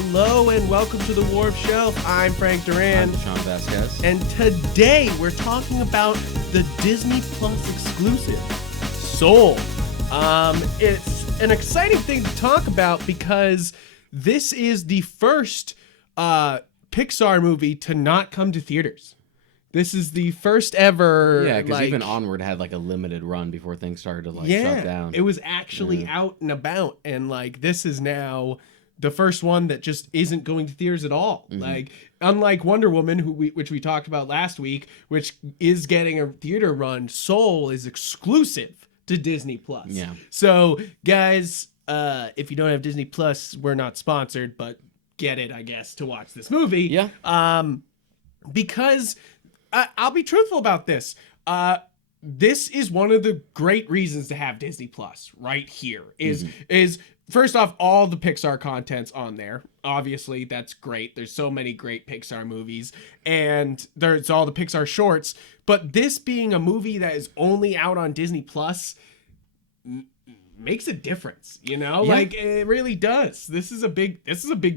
Hello and welcome to the Wharf Shelf. I'm Frank Duran. I'm Sean Vasquez. And today we're talking about the Disney Plus exclusive, Soul. It's an exciting thing to talk about because this is the first Pixar movie to not come to theaters. This is the first ever. Yeah, because even Onward had like a limited run before things started to shut down. It was actually out and about, and this is now the first one that just isn't going to theaters at all. Mm-hmm. Unlike Wonder Woman, which we talked about last week, which is getting a theater run, Soul is exclusive to Disney Plus. Yeah. So, guys, if you don't have Disney Plus, we're not sponsored, but get it, I guess, to watch this movie. Yeah. Because I'll be truthful about this. This is one of the great reasons to have Disney Plus right here. Is first off, all the Pixar content's on there. Obviously, that's great. There's so many great Pixar movies, and there's all the Pixar shorts. But this being a movie that is only out on Disney Plus makes a difference, you know? Yeah. It really does. This is a big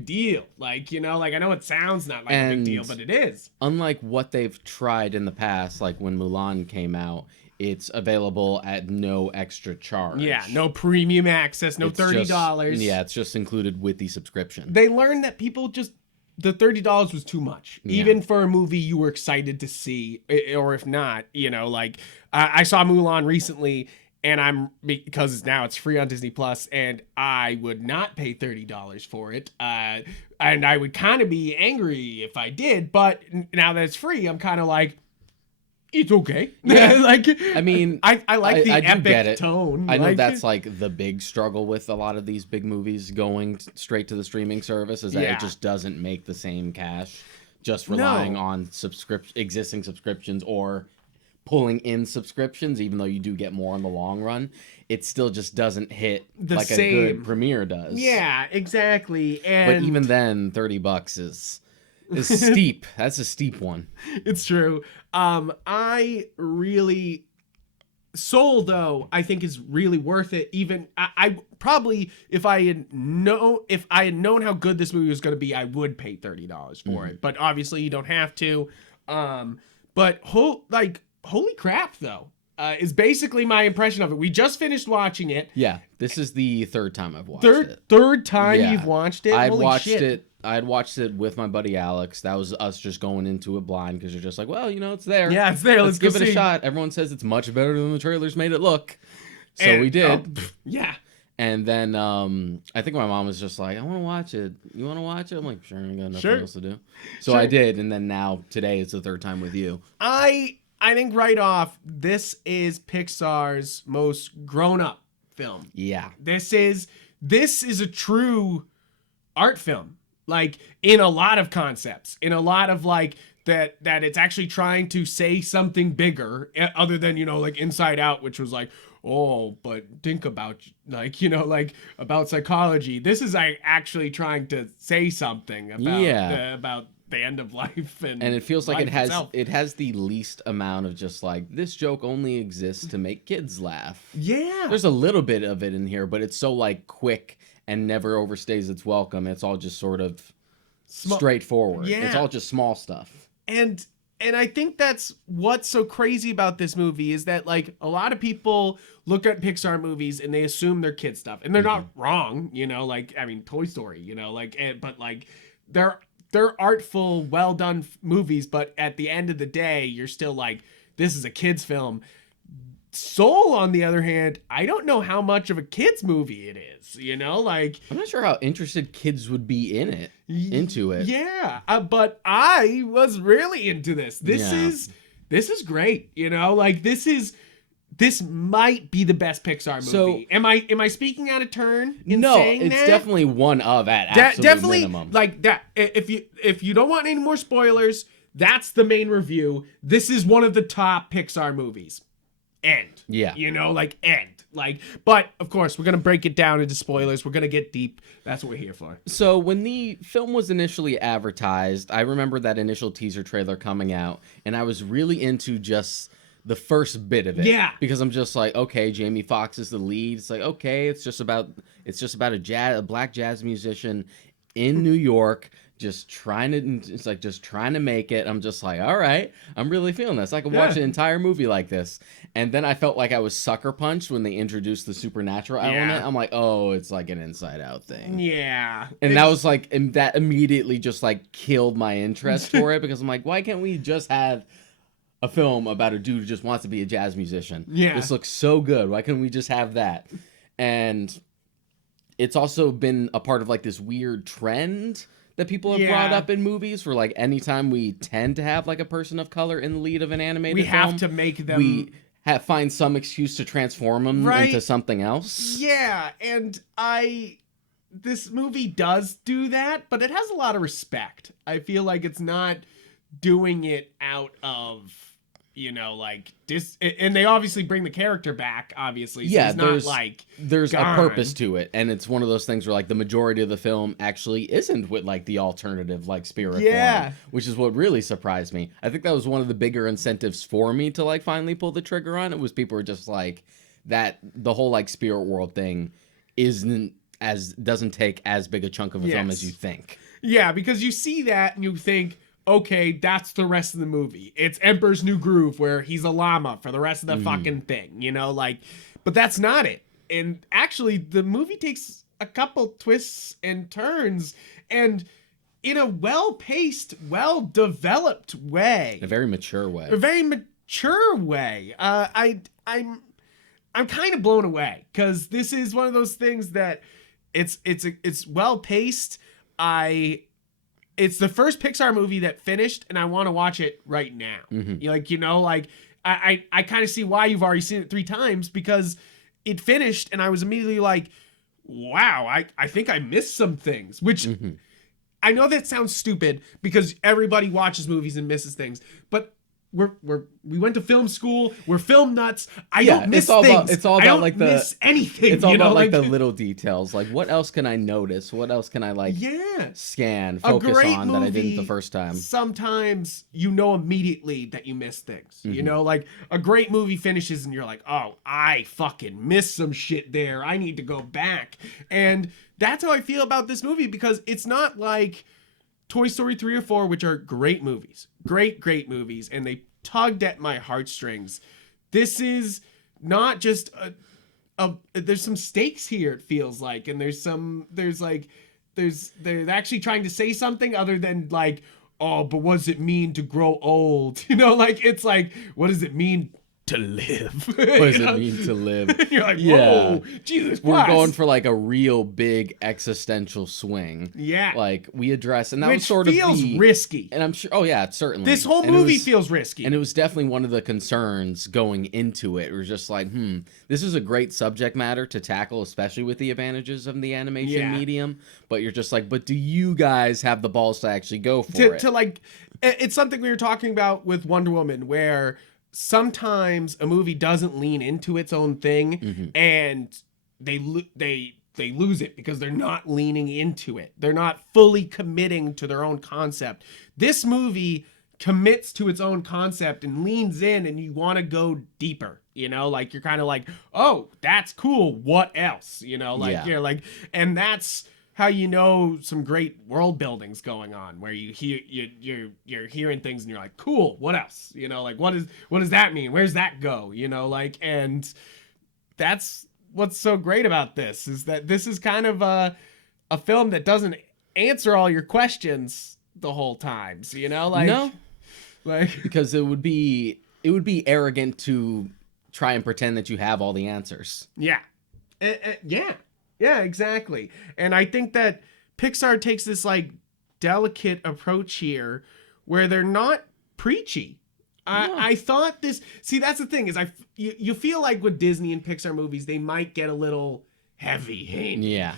deal. I know it sounds not like a big deal, but it is. Unlike what they've tried in the past, like when Mulan came out, it's available at no extra charge. Yeah, no premium access, no $30. It's just included with the subscription. They learned that people the $30 was too much, even for a movie you were excited to see, or if not, I saw Mulan recently, and because now it's free on Disney Plus, and I would not pay $30 for it. And I would kind of be angry if I did, but now that it's free, I'm kind of like, it's okay. Yeah. I like the epic get it. tone. I know that's the big struggle with a lot of these big movies going straight to the streaming service is that it just doesn't make the same cash just relying on existing subscriptions or pulling in subscriptions, even though you do get more in the long run. It still just doesn't hit a good premiere does. Yeah, exactly. But even then, $30 is steep. That's a steep one. It's true. Soul, though, I think is really worth it. Even I probably, if I had known how good this movie was going to be, I would pay $30 for it. But obviously, you don't have to. But holy crap, though, is basically my impression of it. We just finished watching it. Yeah, this is the third time I've watched it. Third time you've watched it? I had watched it with my buddy Alex. That was us just going into it blind because you're just like, well, it's there. Yeah, it's there. Let's give it a shot. Everyone says it's much better than the trailers made it look. So we did. Yeah. And then I think my mom was just like, I want to watch it. You want to watch it? I'm like, sure, I got nothing else to do. So I did. And then now today it's the third time with you. I think right off, this is Pixar's most grown-up film. Yeah. This is a true art film. In a lot of concepts, in a lot of that it's actually trying to say something bigger other than, Inside Out, which was but think about, about psychology. This is actually trying to say something about the end of life. And it feels like it has the least amount of just this joke only exists to make kids laugh. Yeah. There's a little bit of it in here, but it's so quick and never overstays its welcome. It's all just sort of straightforward. Yeah. It's all just small stuff. And I think that's what's so crazy about this movie is that a lot of people look at Pixar movies and they assume they're kid stuff, and they're not wrong. Toy Story. But they're artful, well done movies. But at the end of the day, you're still this is a kid's film. Soul, on the other hand, I don't know how much of a kid's movie it is, I'm not sure how interested kids would be into it. Yeah, but I was really into this. This is great, this might be the best Pixar movie. So, am I speaking out of turn in saying it's that? Definitely one of at absolute definitely minimum. That. If you don't want any more spoilers, that's the main review. This is one of the top Pixar movies. End. Yeah. End. But of course, we're going to break it down into spoilers. We're going to get deep. That's what we're here for. So when the film was initially advertised, I remember that initial teaser trailer coming out, and I was really into just the first bit of it. Yeah. Because I'm just like, okay, Jamie Foxx is the lead. It's okay, it's just about a black jazz musician in New York, just trying to make it. I'm just like, all right, I'm really feeling this. I could watch an entire movie like this. And then I felt like I was sucker punched when they introduced the supernatural element. I'm like, oh, it's like an Inside Out thing. Yeah. And that was like, and that immediately just like killed my interest for it, because I'm like, why can't we just have a film about a dude who just wants to be a jazz musician? Yeah. This looks so good. Why can't we just have that? And it's also been a part of like this weird trend that people have brought up in movies, for like anytime we tend to have like a person of color in the lead of an animated film, we have to make them, find some excuse to transform them into something else. Yeah, and this movie does do that, but it has a lot of respect. I feel like it's not doing it out of, like and they obviously bring the character back, obviously. So he's not like there's gone. a purpose to it, and it's one of those things where like the majority of the film actually isn't with like the alternative like spirit form, which is what really surprised me. I think that was one of the bigger incentives for me to like finally pull the trigger on it, was people were just like, that the whole like spirit world thing doesn't take as big a chunk of a film as you think. Yeah, because you see that and you think, okay, that's the rest of the movie. It's Emperor's New Groove, where he's a llama for the rest of the fucking thing, but that's not it. And actually, the movie takes a couple twists and turns, and in a well-paced, well-developed way. A very mature way. A very mature way. I'm kind of blown away, because this is one of those things that it's well-paced. It's the first Pixar movie that finished, and I want to watch it right now. I kind of see why you've already seen it 3 times, because it finished, and I was immediately like, wow, I think I missed some things, which I know that sounds stupid, because everybody watches movies and misses things, but we went to film school. We're film nuts. I don't miss things. It's all about like miss anything. It's all about like the little details. Like, what else can I notice? What else can I like scan, focus on that I didn't the first time? Sometimes immediately that you miss things. Like a great movie finishes and you're like, oh, I fucking missed some shit there. I need to go back. And that's how I feel about this movie, because it's not like Toy Story 3 or 4, which are great movies. Great movies, and they tugged at my heartstrings. This is not just there's some stakes here, it feels like, and they're actually trying to say something other than like, oh, but what does it mean to grow old? It's like, what does it mean to live? What does it mean to live? You're like, whoa, Jesus Christ. We're going for like a real big existential swing. Yeah. Like we address, and that Which was sort of feels risky. And I'm sure, oh yeah, certainly. This whole movie feels risky. And it was definitely one of the concerns going into it. It was just like, this is a great subject matter to tackle, especially with the advantages of the animation medium. But you're just like, but do you guys have the balls to actually go for it? It's something we were talking about with Wonder Woman, where sometimes a movie doesn't lean into its own thing, and they lose it because they're not leaning into it. They're not fully committing to their own concept. This movie commits to its own concept and leans in, and you want to go deeper. Like you're kind of like, oh, that's cool. What else? You're like, and that's how some great world building's going on, where you're hearing things and you're like, cool, what else? What does that mean? Where's that go? And that's what's so great about this, is that this is kind of a film that doesn't answer all your questions the whole time. So, no, because it would be arrogant to try and pretend that you have all the answers. Yeah. Yeah, exactly. And I think that Pixar takes this like delicate approach here, where they're not preachy. I thought this. See, that's the thing, is you feel like with Disney and Pixar movies, they might get a little heavy-handed. Yeah.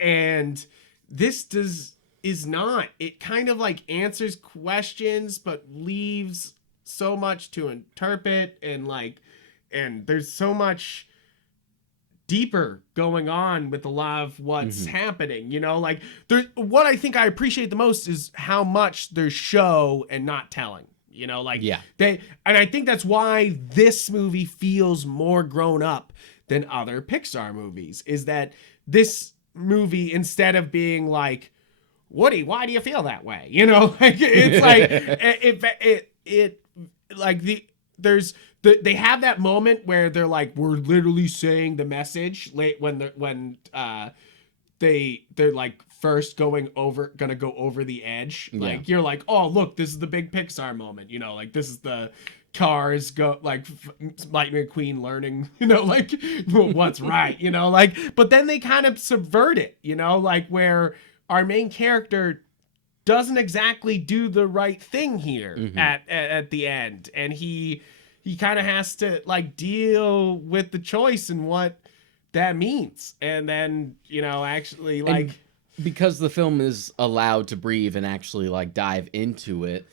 And this is not. It kind of like answers questions, but leaves so much to interpret, and there's so much deeper going on with a lot of what's happening. What I think I appreciate the most is how much there's show and not telling. And I think that's why this movie feels more grown up than other Pixar movies, is that this movie, instead of being like, Woody, why do you feel that way? You know, like it's like it like they have that moment where they're like, we're literally saying the message late when they're like first gonna go over the edge. Like you're like, oh look, this is the big Pixar moment, you know, like this is the cars go like Lightning McQueen learning, you know, like what's right, you know, like, but then they kind of subvert it, you know, like where our main character doesn't exactly do the right thing here at the end, and he kind of has to like deal with the choice and what that means, and then, you know, actually like, and because the film is allowed to breathe and actually like dive into it,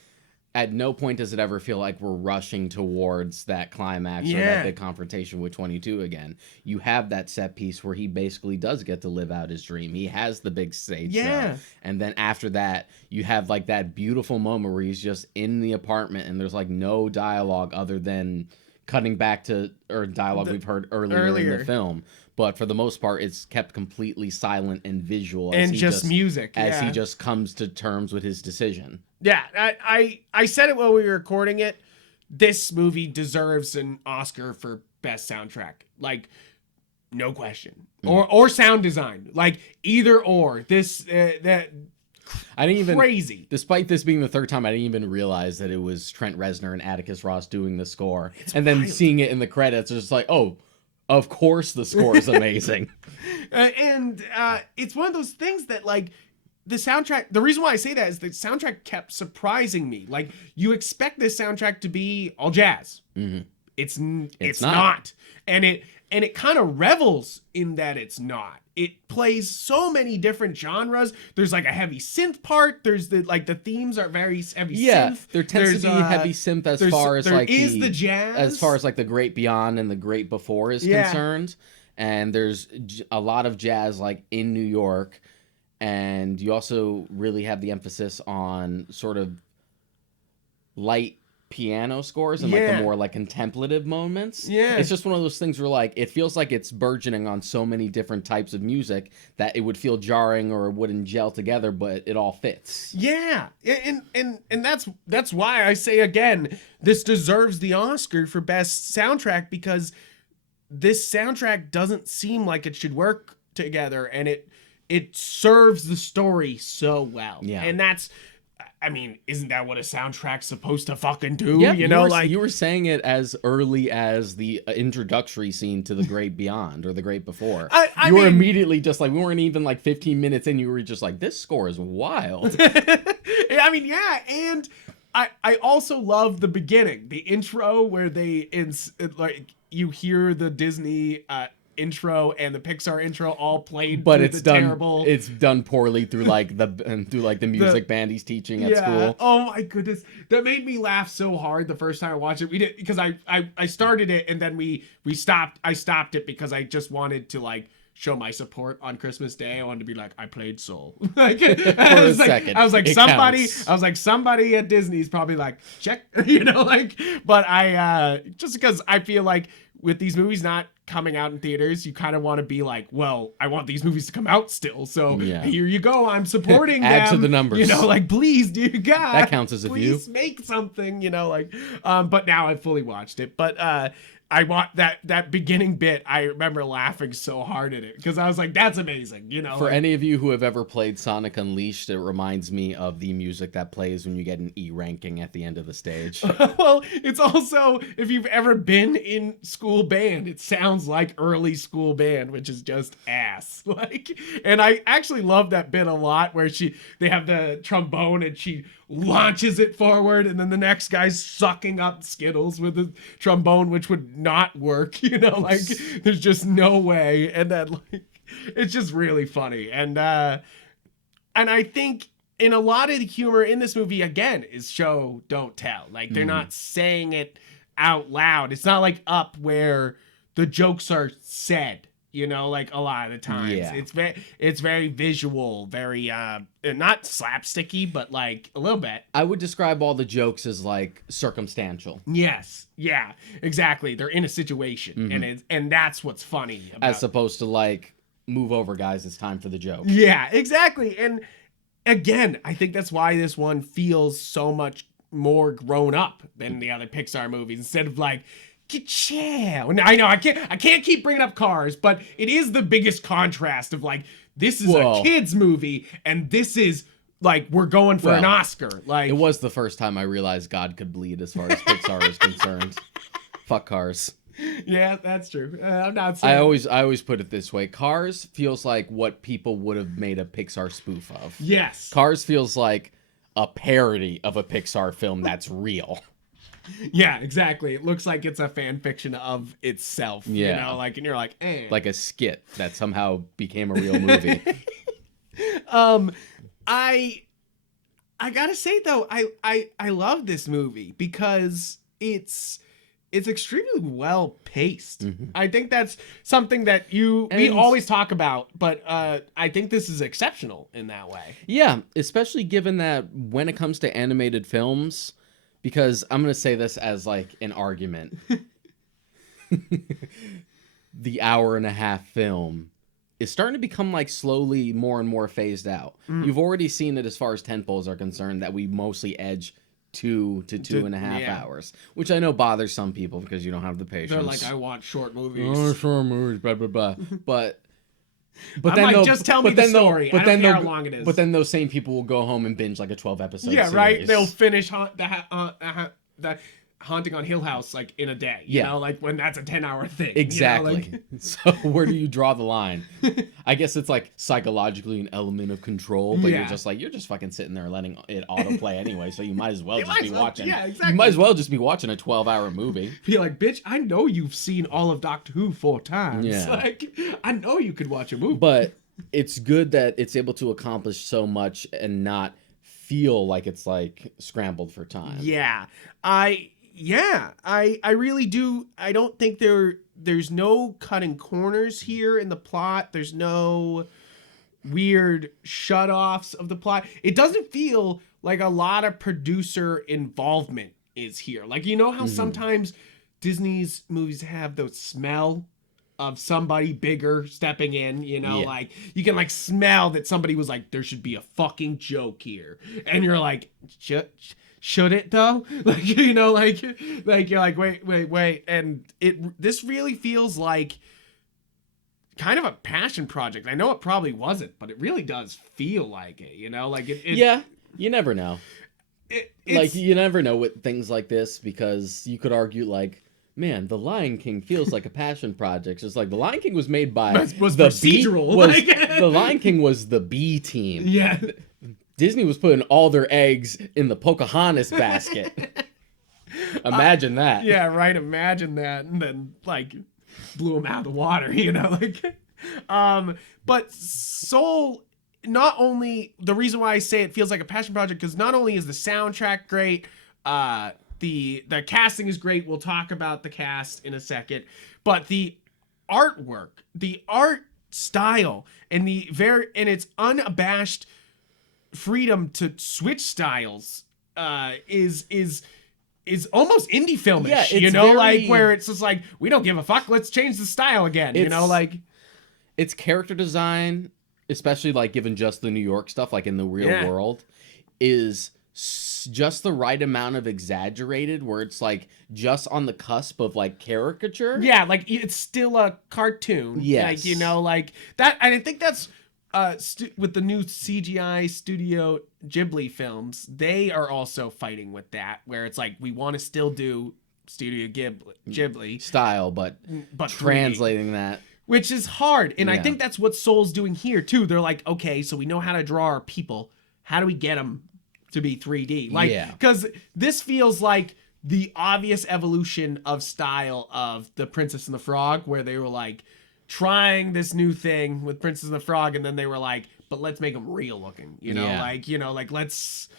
at no point does it ever feel like we're rushing towards that climax or that big confrontation with 22 again. You have that set piece where he basically does get to live out his dream. He has the big stage show. And then after that, you have like that beautiful moment where he's just in the apartment and there's like no dialogue other than cutting back to dialogue we've heard earlier in the film. But for the most part, it's kept completely silent and visual. And just music. As he just comes to terms with his decision. Yeah, I said it while we were recording it. This movie deserves an Oscar for best soundtrack. Like, no question. Or sound design. Like, either or. This, that... I didn't even crazy. Despite this being the third time, I didn't even realize that it was Trent Reznor and Atticus Ross doing the score. And then seeing it in the credits, it's just like, oh, of course the score is amazing. And it's one of those things that, like, the soundtrack, the reason why I say that is the soundtrack kept surprising me. Like, you expect this soundtrack to be all jazz. It's not. And it kind of revels in that it's not. It plays so many different genres. There's like a heavy synth part. There's the themes are very heavy synth. There tends to be heavy synth as far as like the jazz. As far as like the Great Beyond and the Great Before is concerned. And there's a lot of jazz like in New York. And you also really have the emphasis on sort of light piano scores and like the more like contemplative moments. It's just one of those things where like it feels like it's burgeoning on so many different types of music that it would feel jarring or it wouldn't gel together, but it all fits. And that's why I say again, this deserves the Oscar for best soundtrack, because this soundtrack doesn't seem like it should work together, and it serves the story so well. And that's, I mean, isn't that what a soundtrack's supposed to fucking do? You know, like you were saying it as early as the introductory scene to The Great Beyond or The Great Before. You were immediately just like, we weren't even like 15 minutes in, you were just like, this score is wild. I mean, and I also love the beginning, the intro where like you hear the Disney intro and the Pixar intro all played, but it's done poorly through like the music band he's teaching at school. Oh my goodness, that made me laugh so hard the first time I watched it. We did, because I started it and then we stopped. I stopped it because I just wanted to like show my support on Christmas Day. I wanted to be like, I played Soul. Like, I was like, somebody at Disney's probably like, check, you know, like, but just because I feel like with these movies not coming out in theaters, you kind of want to be like, well, I want these movies to come out still, so here you go, I'm supporting them. Add to the numbers, you know, like, please, do you guys, that counts as a view. Please make something, you know, like, but now I've fully watched it, but I want that beginning bit. I remember laughing so hard at it because I was like, that's amazing, you know. For any of you who have ever played Sonic Unleashed, it reminds me of the music that plays when you get an E ranking at the end of the stage. Well, it's also, if you've ever been in school band, it sounds like early school band, which is just ass. Like, and I actually love that bit a lot where they have the trombone and she launches it forward, and then the next guy's sucking up Skittles with the trombone, which would not work, you know, like there's just no way. And then like it's just really funny. And I think in a lot of the humor in this movie, again, is show don't tell. Like they're not saying it out loud. It's not like Up where the jokes are said, you know, like a lot of the times. It's very visual, very not slapsticky, but like a little bit. I would describe all the jokes as like circumstantial. Yes. Yeah, exactly. They're in a situation, and that's what's funny about as opposed to like, move over guys, it's time for the joke. Yeah, exactly. again, I think that's why this one feels so much more grown up than the other Pixar movies. Instead of like, chill. I know I can't keep bringing up Cars, but it is the biggest contrast of like, this is a kids movie and this is like, we're going for an Oscar. Like, it was the first time I realized God could bleed as far as Pixar is concerned. Fuck Cars. Yeah, that's true. I'm not saying. I always put it this way: Cars feels like what people would have made a Pixar spoof of. Yes. Cars feels like a parody of a Pixar film that's real. Yeah, exactly. It looks like it's a fan fiction of itself. Yeah. You know, like, and you're like, eh. Like a skit that somehow became a real movie. I gotta say though, I love this movie because it's extremely well paced. Mm-hmm. I think that's something that we always talk about, but I think this is exceptional in that way. Yeah, especially given that when it comes to animated films, because I'm going to say this as like an argument. The hour-and-a-half film is starting to become like slowly more and more phased out. You've already seen it as far as tentpoles are concerned, that we mostly edge 2 to 2.5 hours, which I know bothers some people because you don't have the patience. They're like, I want short movies. Oh, short movies, blah blah blah. But I'm then like, just tell me the story. I don't care how long it is. But then those same people will go home and binge like a 12-episode yeah, series. right. They'll finish the Haunting on Hill House like in a day. You know, like when that's a 10-hour thing. Exactly. You know, like... So where do you draw the line? I guess it's like psychologically an element of control, but you're just fucking sitting there letting it autoplay anyway. So you might as well just be watching. Yeah, exactly. You might as well just be watching a 12-hour movie. Be like, bitch, I know you've seen all of Doctor Who 4 times. Yeah. Like, I know you could watch a movie. But it's good that it's able to accomplish so much and not feel like it's like scrambled for time. Yeah. I really do. I don't think there's no cutting corners here in the plot. There's no weird shut-offs of the plot. It doesn't feel like a lot of producer involvement is here. Like, you know how sometimes Disney's movies have those smell of somebody bigger stepping in, you know, like you can like smell that somebody was like, there should be a fucking joke here. And you're like, should it though? Like, you know, like you're like, wait. And this really feels like kind of a passion project. I know it probably wasn't, but it really does feel like it, you know, like yeah, you never know. Like, you never know with things like this, because you could argue like, man, The Lion King feels like a passion project. It's like The Lion King was made by was the procedural. The Lion King was the B team. Yeah. Disney was putting all their eggs in the Pocahontas basket. Imagine that. Yeah, right. Imagine that, and then like blew them out of the water, you know, like. But Soul, not only the reason why I say it feels like a passion project, because not only is the soundtrack great, the casting is great. We'll talk about the cast in a second, but the artwork, the art style, and its unabashed freedom to switch styles is almost indie filmish. Yeah, you know, like where it's just like, we don't give a fuck, let's change the style again. You know, like its character design, especially like given just the New York stuff, like in the real world, is just the right amount of exaggerated, where it's like just on the cusp of like caricature. Yeah, like it's still a cartoon. Yes. Like, you know, like that. And I think that's with the new CGI Studio Ghibli films, they are also fighting with that, where it's like, we want to still do Studio Ghibli style, but translating 3D, that, which is hard. And I think that's what Soul's doing here too. They're like, okay, so we know how to draw our people. How do we get them to be 3D? Like, because this feels like the obvious evolution of style of the Princess and the Frog, where they were like trying this new thing with Princess and the Frog, and then they were like, but let's make them real looking, you know, like, you know, like let's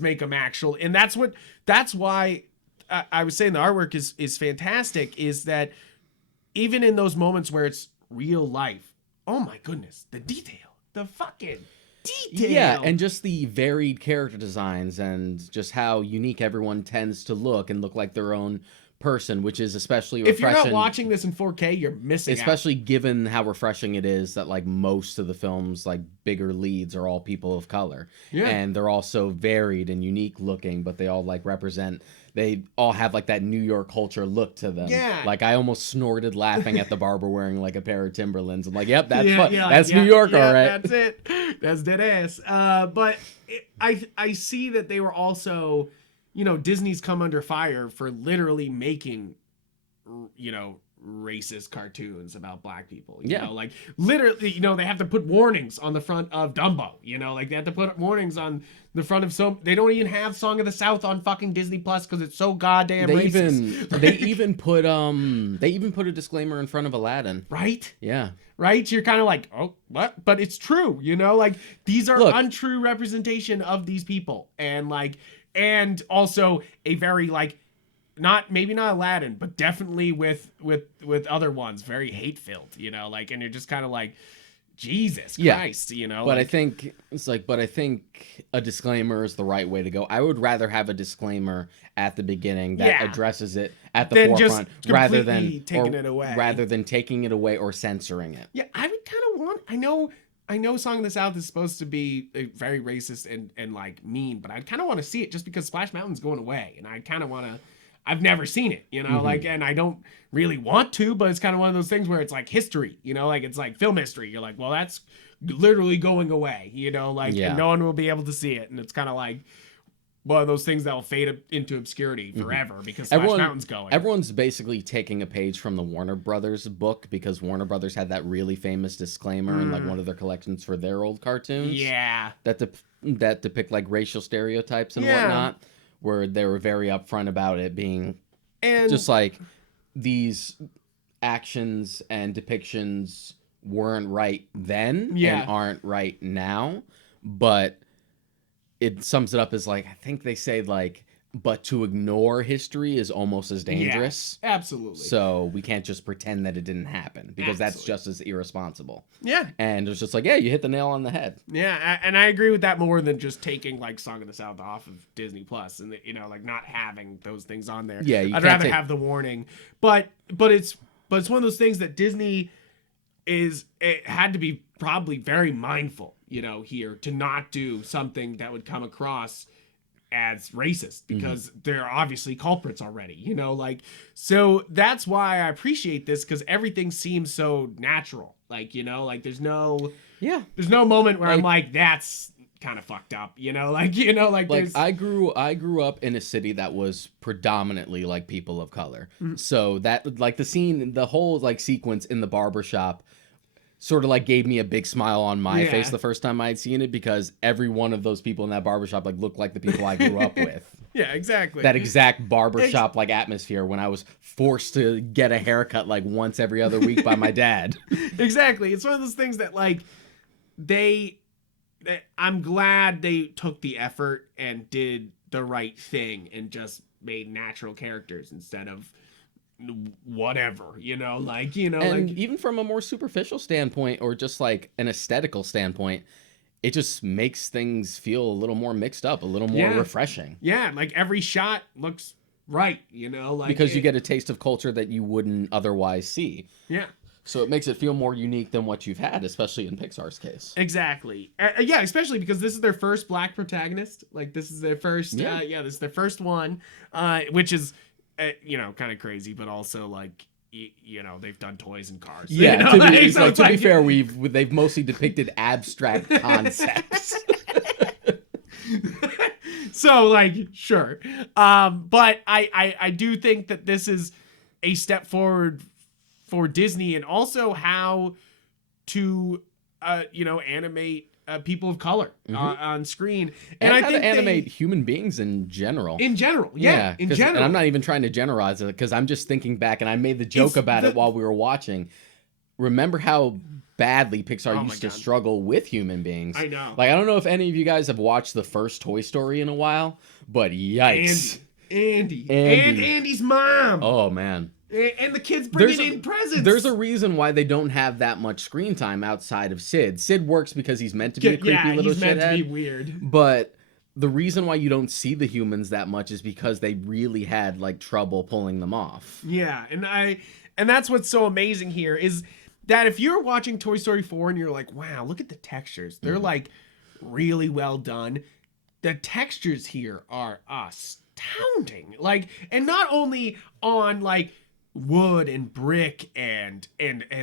make them actual. And that's why I was saying the artwork is fantastic, is that even in those moments where it's real life, oh my goodness, the detail, the fucking detail. Yeah, and just the varied character designs, and just how unique everyone tends to look, and look like their own person, which is especially If refreshing. you're not watching this in 4K, you're missing especially out. given how refreshing it is that like most of the film's like bigger leads are all people of color. Yeah. And they're all so varied and unique looking, but they all like represent, they all have like that New York culture look to them. Yeah. Like I almost snorted laughing at the barber wearing like a pair of Timberlands. I'm like, yep, that's Like, New York, all right. That's it. That's dead ass. But I see that they were also, you know, Disney's come under fire for literally making, you know, racist cartoons about black people. You know, like literally, you know, they have to put warnings on the front of Dumbo. You know, like they have to put warnings on the front of they don't even have Song of the South on fucking Disney Plus because it's so goddamn racist. They even put a disclaimer in front of Aladdin. Right? Yeah. Right? You're kind of like, oh, what? But it's true, you know? Like, these are untrue representation of these people. And, like, and also a very, like, maybe not Aladdin, but definitely with other ones, very hate-filled, you know? Like, and you're just kind of like, Jesus Christ, you know? But like, I think a disclaimer is the right way to go. I would rather have a disclaimer at the beginning that addresses it at the forefront rather than taking it away or censoring it. Yeah, I would kind of want, I know Song of the South is supposed to be very racist and like mean, but I kind of want to see it just because Splash Mountain's going away, and I kind of want to. I've never seen it, you know, like, and I don't really want to, but it's kind of one of those things where it's like history, you know, like it's like film history. You're like, well, that's literally going away, you know, like, and no one will be able to see it, and it's kind of like one of those things that will fade into obscurity forever because Splash Mountain's going. Everyone's basically taking a page from the Warner Brothers book because Warner Brothers had that really famous disclaimer in like one of their collections for their old cartoons. Yeah. That depict like racial stereotypes and whatnot, where they were very upfront about it being just like these actions and depictions weren't right then and aren't right now, but it sums it up as like, I think they say like, but to ignore history is almost as dangerous. Yeah, absolutely. So we can't just pretend that it didn't happen because that's just as irresponsible. Yeah. And it's just like, yeah, you hit the nail on the head. Yeah, and I agree with that more than just taking like Song of the South off of Disney Plus and you know, like not having those things on there. Yeah, I'd rather have the warning. But it's one of those things that Disney it had to be probably very mindful, you know, here to not do something that would come across as racist because they're obviously culprits already, you know, like, so that's why I appreciate this because everything seems so natural, like, you know, like there's no moment where like, I'm like, that's kind of fucked up, you know, like I grew up in a city that was predominantly like people of color, so that like the whole like sequence in the barbershop sort of like gave me a big smile on my face the first time I'd seen it because every one of those people in that barbershop like looked like the people I grew up with. Yeah, exactly. That exact barbershop like atmosphere when I was forced to get a haircut like once every other week by my dad. Exactly. It's one of those things that like I'm glad they took the effort and did the right thing and just made natural characters instead of whatever, you know, like, you know, and like even from a more superficial standpoint or just like an aesthetical standpoint, it just makes things feel a little more mixed up, a little more refreshing. Yeah, like every shot looks right, you know, like because you get a taste of culture that you wouldn't otherwise see. Yeah. So it makes it feel more unique than what you've had, especially in Pixar's case. Exactly. Yeah, especially because this is their first black protagonist. Like this is their first this is their first one, which is you know, kind of crazy, but also like, you know, they've done toys and cars. Yeah, you know? to be fair, they've mostly depicted abstract concepts. So like, sure, but I do think that this is a step forward for Disney and also how to you know, animate people of color on screen, and I think animate human beings in general. In general, yeah, in general. And I'm not even trying to generalize it because I'm just thinking back, and I made the joke about it while we were watching. Remember how badly Pixar used to struggle with human beings? I know. Like, I don't know if any of you guys have watched the first Toy Story in a while, but yikes. Andy. And Andy's mom. Oh, man. And the kids bringing in presents. There's a reason why they don't have that much screen time outside of Sid. Sid works because he's meant to be a creepy little shithead. He's meant to be weird. But the reason why you don't see the humans that much is because they really had like trouble pulling them off. Yeah, and that's what's so amazing here is that if you're watching Toy Story 4 and you're like, wow, look at the textures. They're like really well done. The textures here are astounding. Like, and not only on like wood and brick and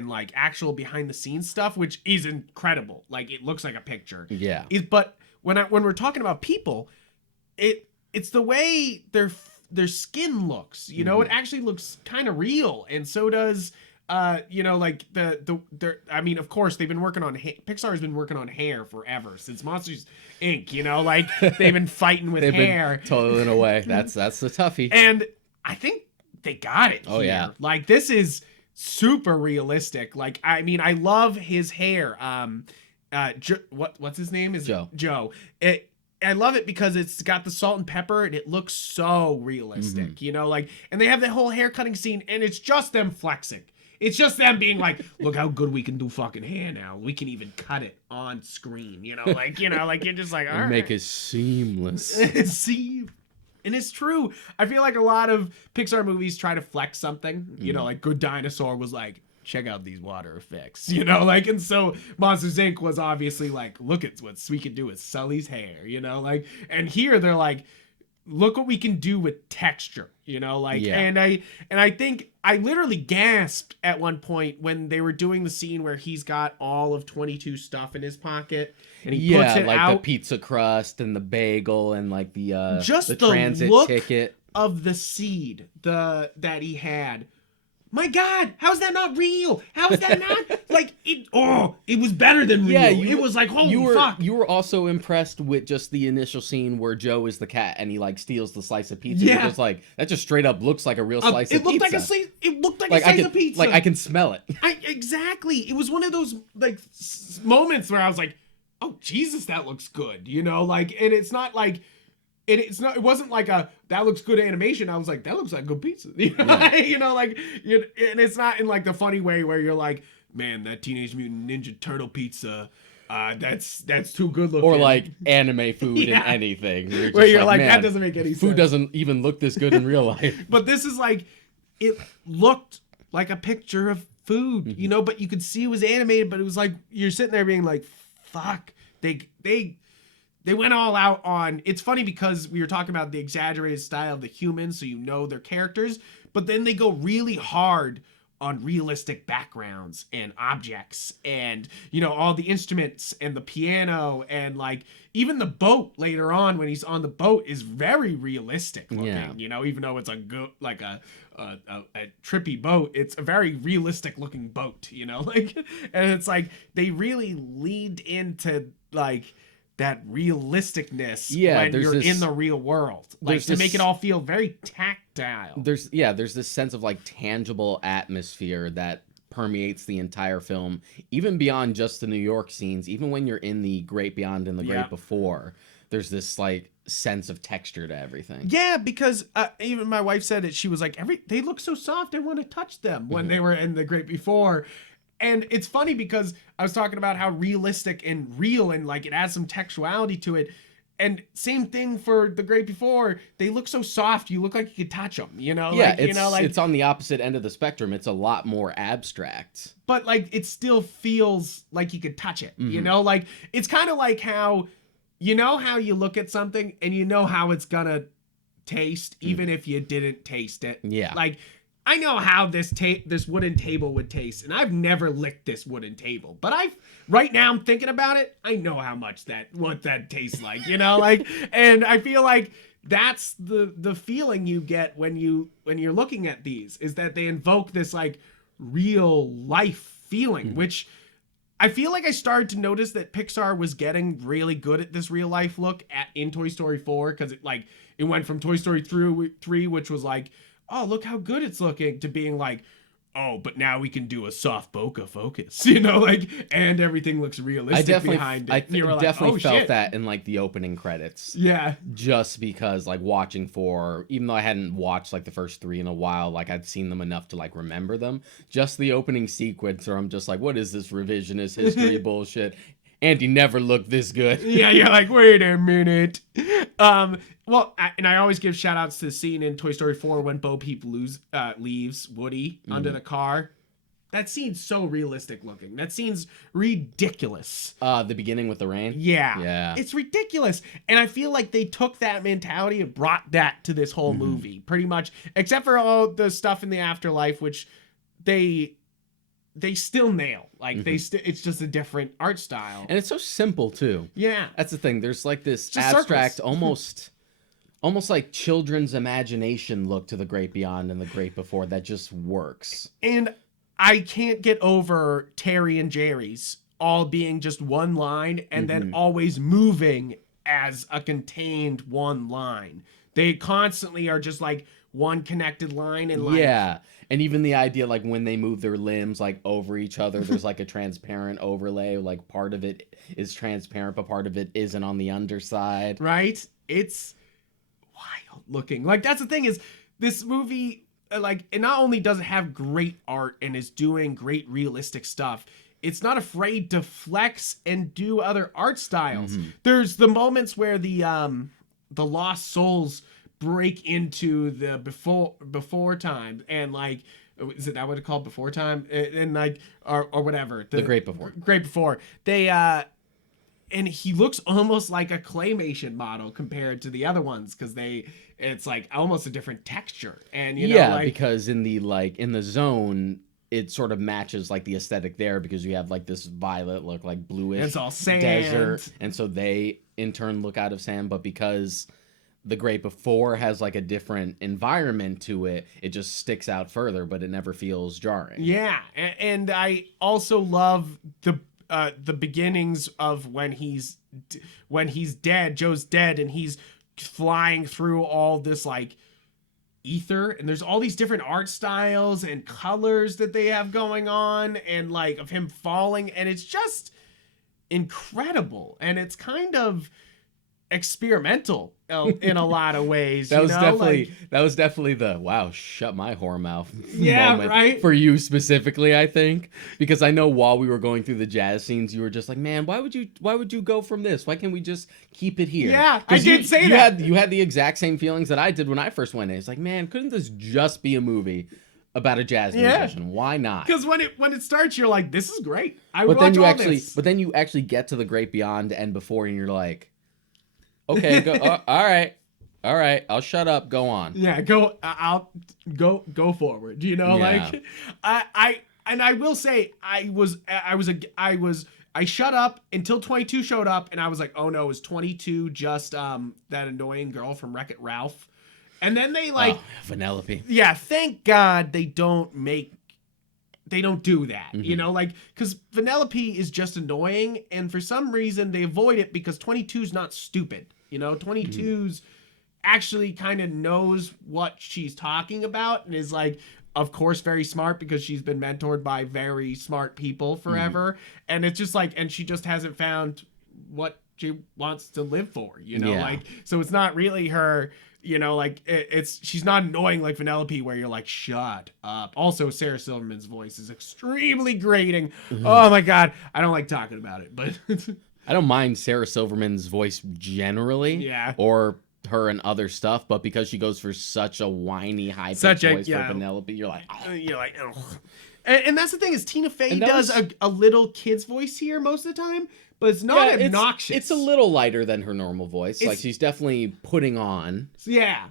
like actual behind the scenes stuff, which is incredible. Like, it looks like a picture. Yeah. But when we're talking about people, it's the way their skin looks, you know. It actually looks kind of real, and so does you know, like I mean, of course they've been working on Pixar has been working on hair forever since Monsters Inc. You know, like they've been fighting with hair, been toiling away. That's the toughie. And I think they got it. Oh here. yeah, like this super realistic. Like, I mean, I love his hair. What's his name? Is Joe. Joe. I love it because it's got the salt and pepper and it looks so realistic, you know, like, and they have the whole hair cutting scene and it's just them flexing. It's just them being like, look how good we can do fucking hair now. We can even cut it on screen, you know, like, you're just like, all right. Make it seamless. See, and it's true. I feel like a lot of Pixar movies try to flex something, you know, like Good Dinosaur was like, check out these water effects, you know, like, and so Monsters Inc. was obviously like, look at what we can do with Sully's hair, you know, like, and here they're like, look what we can do with texture, you know, like, and I think I literally gasped at one point when they were doing the scene where he's got all of 22 stuff in his pocket and he puts it like out. the pizza crust and the bagel and like the just the transit look ticket of the seed that he had. My God, how's that not real? How is that not like it? Oh, it was better than real. Yeah, it was like, holy fuck. You were also impressed with just the initial scene where Joe is the cat and he like steals the slice of pizza. Yeah, you're just like, that just straight up looks like a real slice of pizza. It looked like a slice of pizza. Like, I can smell it. Exactly. It was one of those like moments where I was like, oh Jesus, that looks good. You know, like, and it's not like. It wasn't like a that looks good animation. I was like, that looks like good pizza. You know, yeah. You know, like, and it's not in like the funny way where you're like, man, that Teenage Mutant Ninja Turtle pizza, that's too good looking. Or like anime food in anything. Where you're like, that doesn't make any sense. Food doesn't even look this good in real life. But this is like, it looked like a picture of food, you know, but you could see it was animated, but it was like, you're sitting there being like, fuck, they went all out on. It's funny because we were talking about the exaggerated style of the humans, so you know their characters, but then they go really hard on realistic backgrounds and objects and, you know, all the instruments and the piano and like even the boat later on when he's on the boat is very realistic looking, you know, even though it's a trippy boat, it's a very realistic looking boat, you know, like, and it's like they really leaned into like that realisticness when you're in the real world, like to make it all feel very tactile. There's this sense of like tangible atmosphere that permeates the entire film, even beyond just the New York scenes. Even when you're in the Great Beyond and the Great Before, there's this like sense of texture to everything. Yeah, because even my wife said it. She was like, they look so soft. I want to touch them when they were in the Great Before. And it's funny because I was talking about how realistic and real and like it adds some textuality to it. And same thing for the Great Before. They look so soft. You look like you could touch them, you know? Yeah, like, it's on the opposite end of the spectrum. It's a lot more abstract. But like it still feels like you could touch it, you know? Like it's kind of like how, you know how you look at something and you know how it's gonna taste even if you didn't taste it. Yeah. Like, I know how this wooden table would taste, and I've never licked this wooden table. But right now I'm thinking about it, I know how much what that tastes like, you know, like, and I feel like that's the feeling you get when you're looking at these, is that they invoke this like real life feeling, which I feel like I started to notice that Pixar was getting really good at this real life look in Toy Story 4, because it went from Toy Story 3, which was like, oh, look how good it's looking, to being like, oh, but now we can do a soft bokeh focus, you know, like, and everything looks realistic behind it. I definitely felt that in like the opening credits. Yeah. Just because like watching 4, even though I hadn't watched like the first 3 in a while, like I'd seen them enough to like remember them. Just the opening sequence where I'm just like, what is this revisionist history bullshit? Andy never looked this good. Yeah, you're like, wait a minute. Well, and I always give shout outs to the scene in Toy Story 4 when Bo Peep leaves Woody under the car. That scene's so realistic looking. That scene's ridiculous. The beginning with the rain? Yeah. Yeah. It's ridiculous. And I feel like they took that mentality and brought that to this whole movie, pretty much. Except for all the stuff in the afterlife, which they still nail. Like, it's just a different art style. And it's so simple, too. Yeah. That's the thing. There's like this just abstract, circles. almost like children's imagination look to The Great Beyond and The Great Before that just works. And I can't get over Terry and Jerry's all being just one line and then always moving as a contained one line. They constantly are just like one connected line and like... Yeah. And even the idea, like, when they move their limbs, like, over each other, there's, like, a transparent overlay. Like, part of it is transparent, but part of it isn't on the underside. Right? It's wild looking. Like, that's the thing is, this movie, like, it not only does it have great art and is doing great realistic stuff, it's not afraid to flex and do other art styles. There's the moments where the lost souls break into the before time and like, is it that what it's called, before time, and like or whatever, the great before they and he looks almost like a claymation model compared to the other ones because it's like almost a different texture. And you know, like, because in the zone it sort of matches like the aesthetic there because you have like this violet look, like bluish, it's all sand desert, and so they in turn look out of sand. But because The Great Before has like a different environment to it, it just sticks out further, but it never feels jarring. Yeah, and I also love the beginnings of when he's dead, Joe's dead, and he's flying through all this like ether, and there's all these different art styles and colors that they have going on, and like of him falling, and it's just incredible, and it's kind of experimental in a lot of ways. That was definitely the wow, shut my whore mouth moment right for you specifically, I think, because I know while we were going through the jazz scenes you were just like, man, why would you go from this? Why can't we just keep it here? Yeah, I did say that. You had the exact same feelings that I did when I first went in. It's like, man, couldn't this just be a movie about a jazz musician? Why not? Because when it starts, you're like, this is great. But then you actually get to The Great Beyond and Before, and you're like, okay, go. All right. I'll shut up. Go on. Yeah, I'll go forward. You know, like I will say I shut up until 22 showed up, and I was like, oh no, is 22 just that annoying girl from Wreck-It Ralph? And then they like Vanellope. Yeah, thank God they don't do that, you know, like, because Vanellope is just annoying, and for some reason they avoid it because 22's not stupid, you know. 22's actually kind of knows what she's talking about and is like, of course, very smart because she's been mentored by very smart people forever, and it's just like, and she just hasn't found what she wants to live for, you know, like, so it's not really her. You know, like, she's not annoying like Vanellope where you're like, shut up. Also, Sarah Silverman's voice is extremely grating. Oh my God. I don't like talking about it, but I don't mind Sarah Silverman's voice generally. Yeah. Or her and other stuff, but because she goes for such a whiny, high-pitched voice for Vanellope, you're like, ugh. And that's the thing is Tina Fey does a little kid's voice here most of the time. But it's not obnoxious. It's a little lighter than her normal voice. Like, she's definitely putting on. Yeah.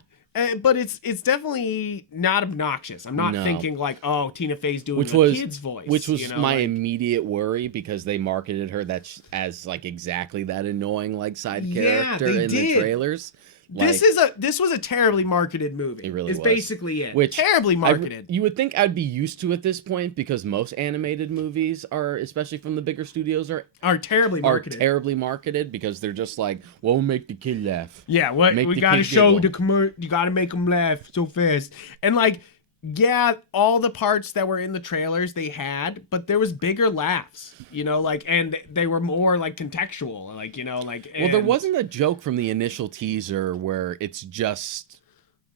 But it's definitely not obnoxious. I'm not thinking like, oh, Tina Fey's doing a kid's voice. Which was my immediate worry because they marketed her as like exactly that annoying like side character in the trailers. Like, this was a terribly marketed movie. It really was. Basically it. Which terribly marketed. You would think I'd be used to at this point because most animated movies are, especially from the bigger studios, are terribly marketed. Are terribly marketed because they're just like, well, we'll make the kid laugh. Yeah, we gotta show you gotta make them laugh so fast. And like, yeah, all the parts that were in the trailers they had, but there was bigger laughs, you know, like, and they were more like contextual, like, you know, like. Well, there wasn't a joke from the initial teaser where it's just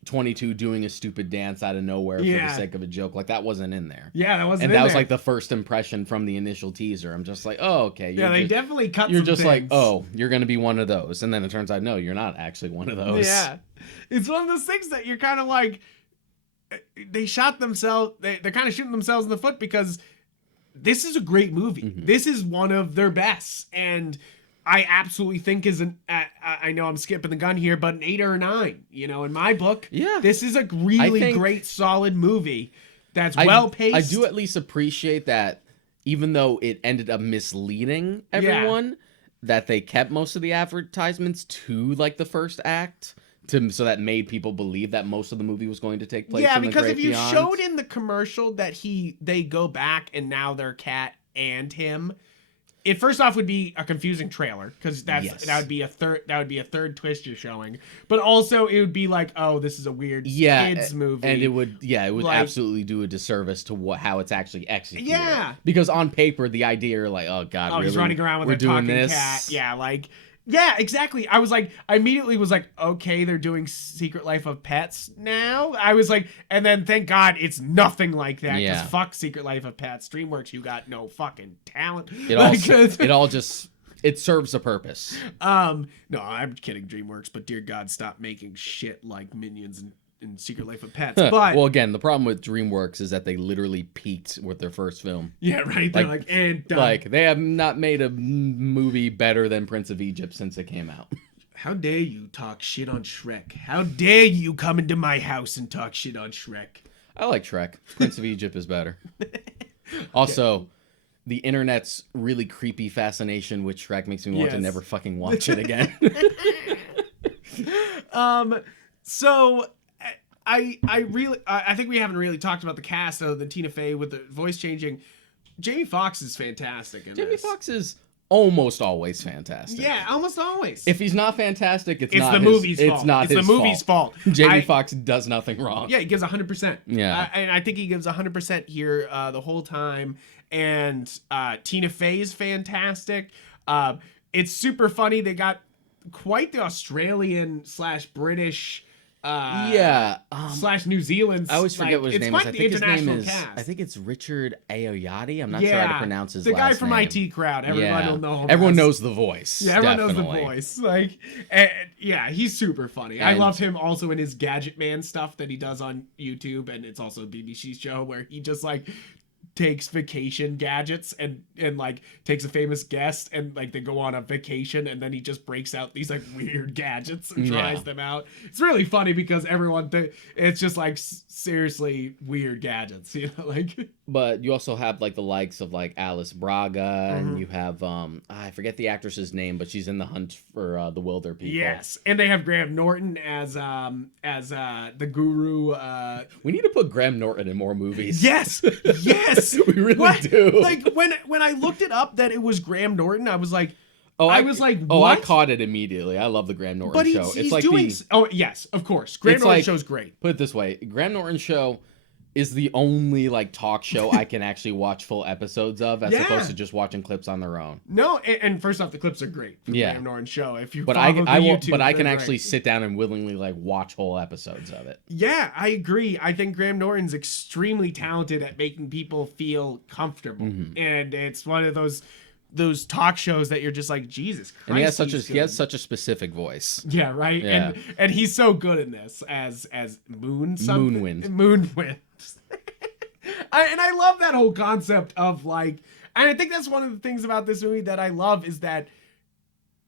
22 doing a stupid dance out of nowhere for the sake of a joke. Like, that wasn't in there. Yeah, that wasn't and in that was there. like the first impression from the initial teaser. I'm just like, oh, okay. They definitely cut You're some just things. like, oh, you're going to be one of those. And then it turns out, no, you're not actually one of those. Yeah. It's one of those things that you're kind of like, they shot themselves, they're kind of shooting themselves in the foot, because this is a great movie. Mm-hmm. This is one of their best. And I absolutely think is I know I'm skipping the gun here, but an 8 or a 9, in my book. Yeah. This is a really great, solid movie that's well paced. I do at least appreciate that, even though it ended up misleading everyone, that they kept most of the advertisements to like the first act. So that made people believe that most of the movie was going to take place. Yeah, in because the Great if you Beyond. showed in the commercial that they go back and now they're Cat and him, it first off would be a confusing trailer, because that would be a third twist you're showing. But also it would be like, oh, this is a weird kids movie, and it would absolutely do a disservice to how it's actually executed. Yeah, because on paper the idea, you're like, oh god, really? He's running around with we're a doing talking this? cat. Yeah, like. Yeah, exactly. I immediately was like, okay, they're doing Secret Life of Pets now. I was like, and then thank God it's nothing like that, because fuck Secret Life of Pets. DreamWorks, you got no fucking talent. It serves a purpose. No, I'm kidding, DreamWorks, but dear God, stop making shit like Minions and Secret Life of Pets. But well, again, the problem with DreamWorks is that they literally peaked with their first film. Yeah, right. They're like, and done. Like, they have not made a movie better than Prince of Egypt since it came out. How dare you talk shit on Shrek? How dare you come into my house and talk shit on Shrek? I like Shrek. Prince of Egypt is better. Also, the internet's really creepy fascination with Shrek makes me want to never fucking watch it again. So I think we haven't really talked about the cast other than Tina Fey with the voice changing. Jamie Foxx is fantastic in Jamie this. Foxx is almost always fantastic. Yeah, almost always. If he's not fantastic, it's the movie's fault. It's the movie's fault. fault. Jamie Foxx does nothing wrong. Yeah, he gives 100%. Yeah. And I think he gives 100% here the whole time. And Tina Fey is fantastic. It's super funny. They got quite the Australian / British / New Zealand. I always forget what his name is. I think his name is. Cast. I think it's Richard Ayoade. I'm not sure how to pronounce his last name. The guy from IT Crowd. Everyone will know him. Everyone knows the voice. Yeah, everyone knows the voice. Like, he's super funny. I love him also in his Gadget Man stuff that he does on YouTube, and it's also a BBC show where he just like takes vacation gadgets and like takes a famous guest and like they go on a vacation, and then he just breaks out these like weird gadgets and tries them out. It's really funny because everyone it's just like seriously weird gadgets, like. But you also have like the likes of like Alice Braga, and you have I forget the actress's name, but she's in The Hunt for the Wilder People. Yes, and they have Graham Norton as the guru. We need to put Graham Norton in more movies. Yes. We really do. Like when I looked it up that it was Graham Norton, I was like, what? I caught it immediately. I love the Graham Norton show. It's like oh yes, of course. Graham Norton show's great. Put it this way, Graham Norton show is the only like talk show I can actually watch full episodes of, as opposed to just watching clips on their own. No, and first off, the clips are great from Graham Norton show. If you I can actually sit down and willingly like watch whole episodes of it. Yeah, I agree. I think Graham Norton's extremely talented at making people feel comfortable, and it's one of those talk shows that you're just like, Jesus Christ. And he has such a specific voice. Yeah, right. Yeah. And he's so good in this as Moonwind. And I love that whole concept of like, and I think that's one of the things about this movie that I love is that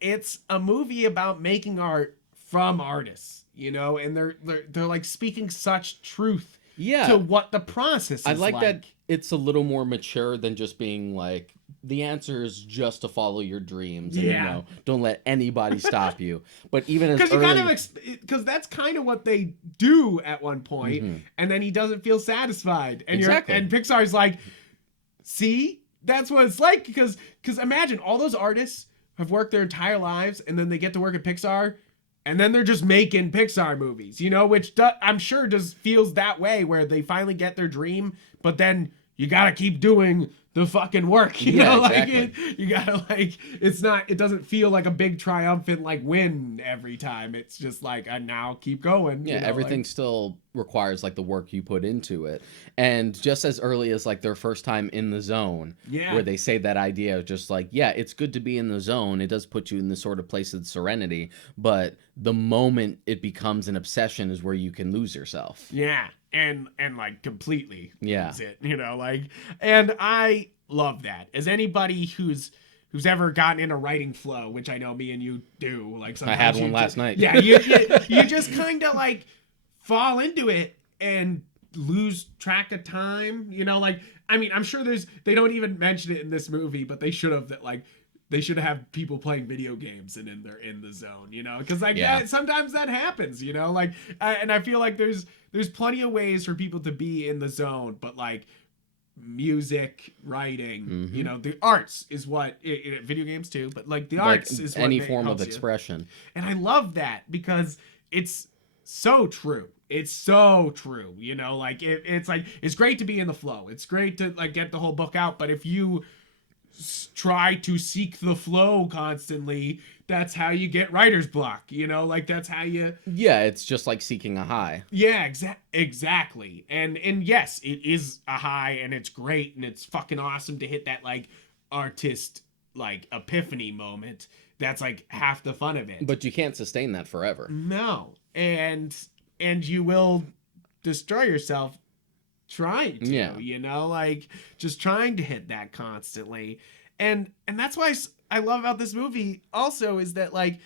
it's a movie about making art from artists, and they're like speaking such truth to what the process is. I like that it's a little more mature than just being like, the answer is just to follow your dreams and don't let anybody stop you. But even as because that's kind of what they do at one point, and then he doesn't feel satisfied, and and Pixar's like, see, that's what it's like, because imagine all those artists have worked their entire lives, and then they get to work at Pixar, and then they're just making Pixar movies, which I'm sure just feels that way, where they finally get their dream, but then you gotta keep doing the fucking work, you Yeah, know, exactly. like you gotta like, it doesn't feel like a big triumphant like win every time. It's just like, now keep going. Yeah, you know, everything like, still requires like the work you put into it. And just as early as like their first time in the zone, Yeah. where they say that idea of just like, yeah, it's good to be in the zone. It does put you in this sort of place of serenity, but the moment it becomes an obsession is where you can lose yourself. Yeah, and like completely Yeah. lose it, you know, like, and I love that. As anybody who's ever gotten in a writing flow, which I know me and you do, like sometimes I had you one last night. Yeah, you just kind of like fall into it and lose track of time, you know, like, I mean, I'm sure they don't even mention it in this movie, but they should have, that like they should have people playing video games and they're in the zone, you know, because like Yeah. sometimes that happens, you know, like, and I feel like there's plenty of ways for people to be in the zone, but like music, writing, you know, the arts is what video games too, but like the Like arts is what any form of helps you. expression. And I love that because it's so true. It's so true, you know, like it's like, it's great to be in the flow. It's great to like get the whole book out, but if you try to seek the flow constantly, that's how you get writer's block, you know, like that's how you Yeah, it's just like seeking a high. yeah, exactly. And yes, it is a high and it's great and it's fucking awesome to hit that like artist like epiphany moment. That's like half the fun of it. But you can't sustain that forever. No. And you will destroy yourself trying to, Yeah. you know, like just trying to hit that constantly. And that's why I love about this movie also is that like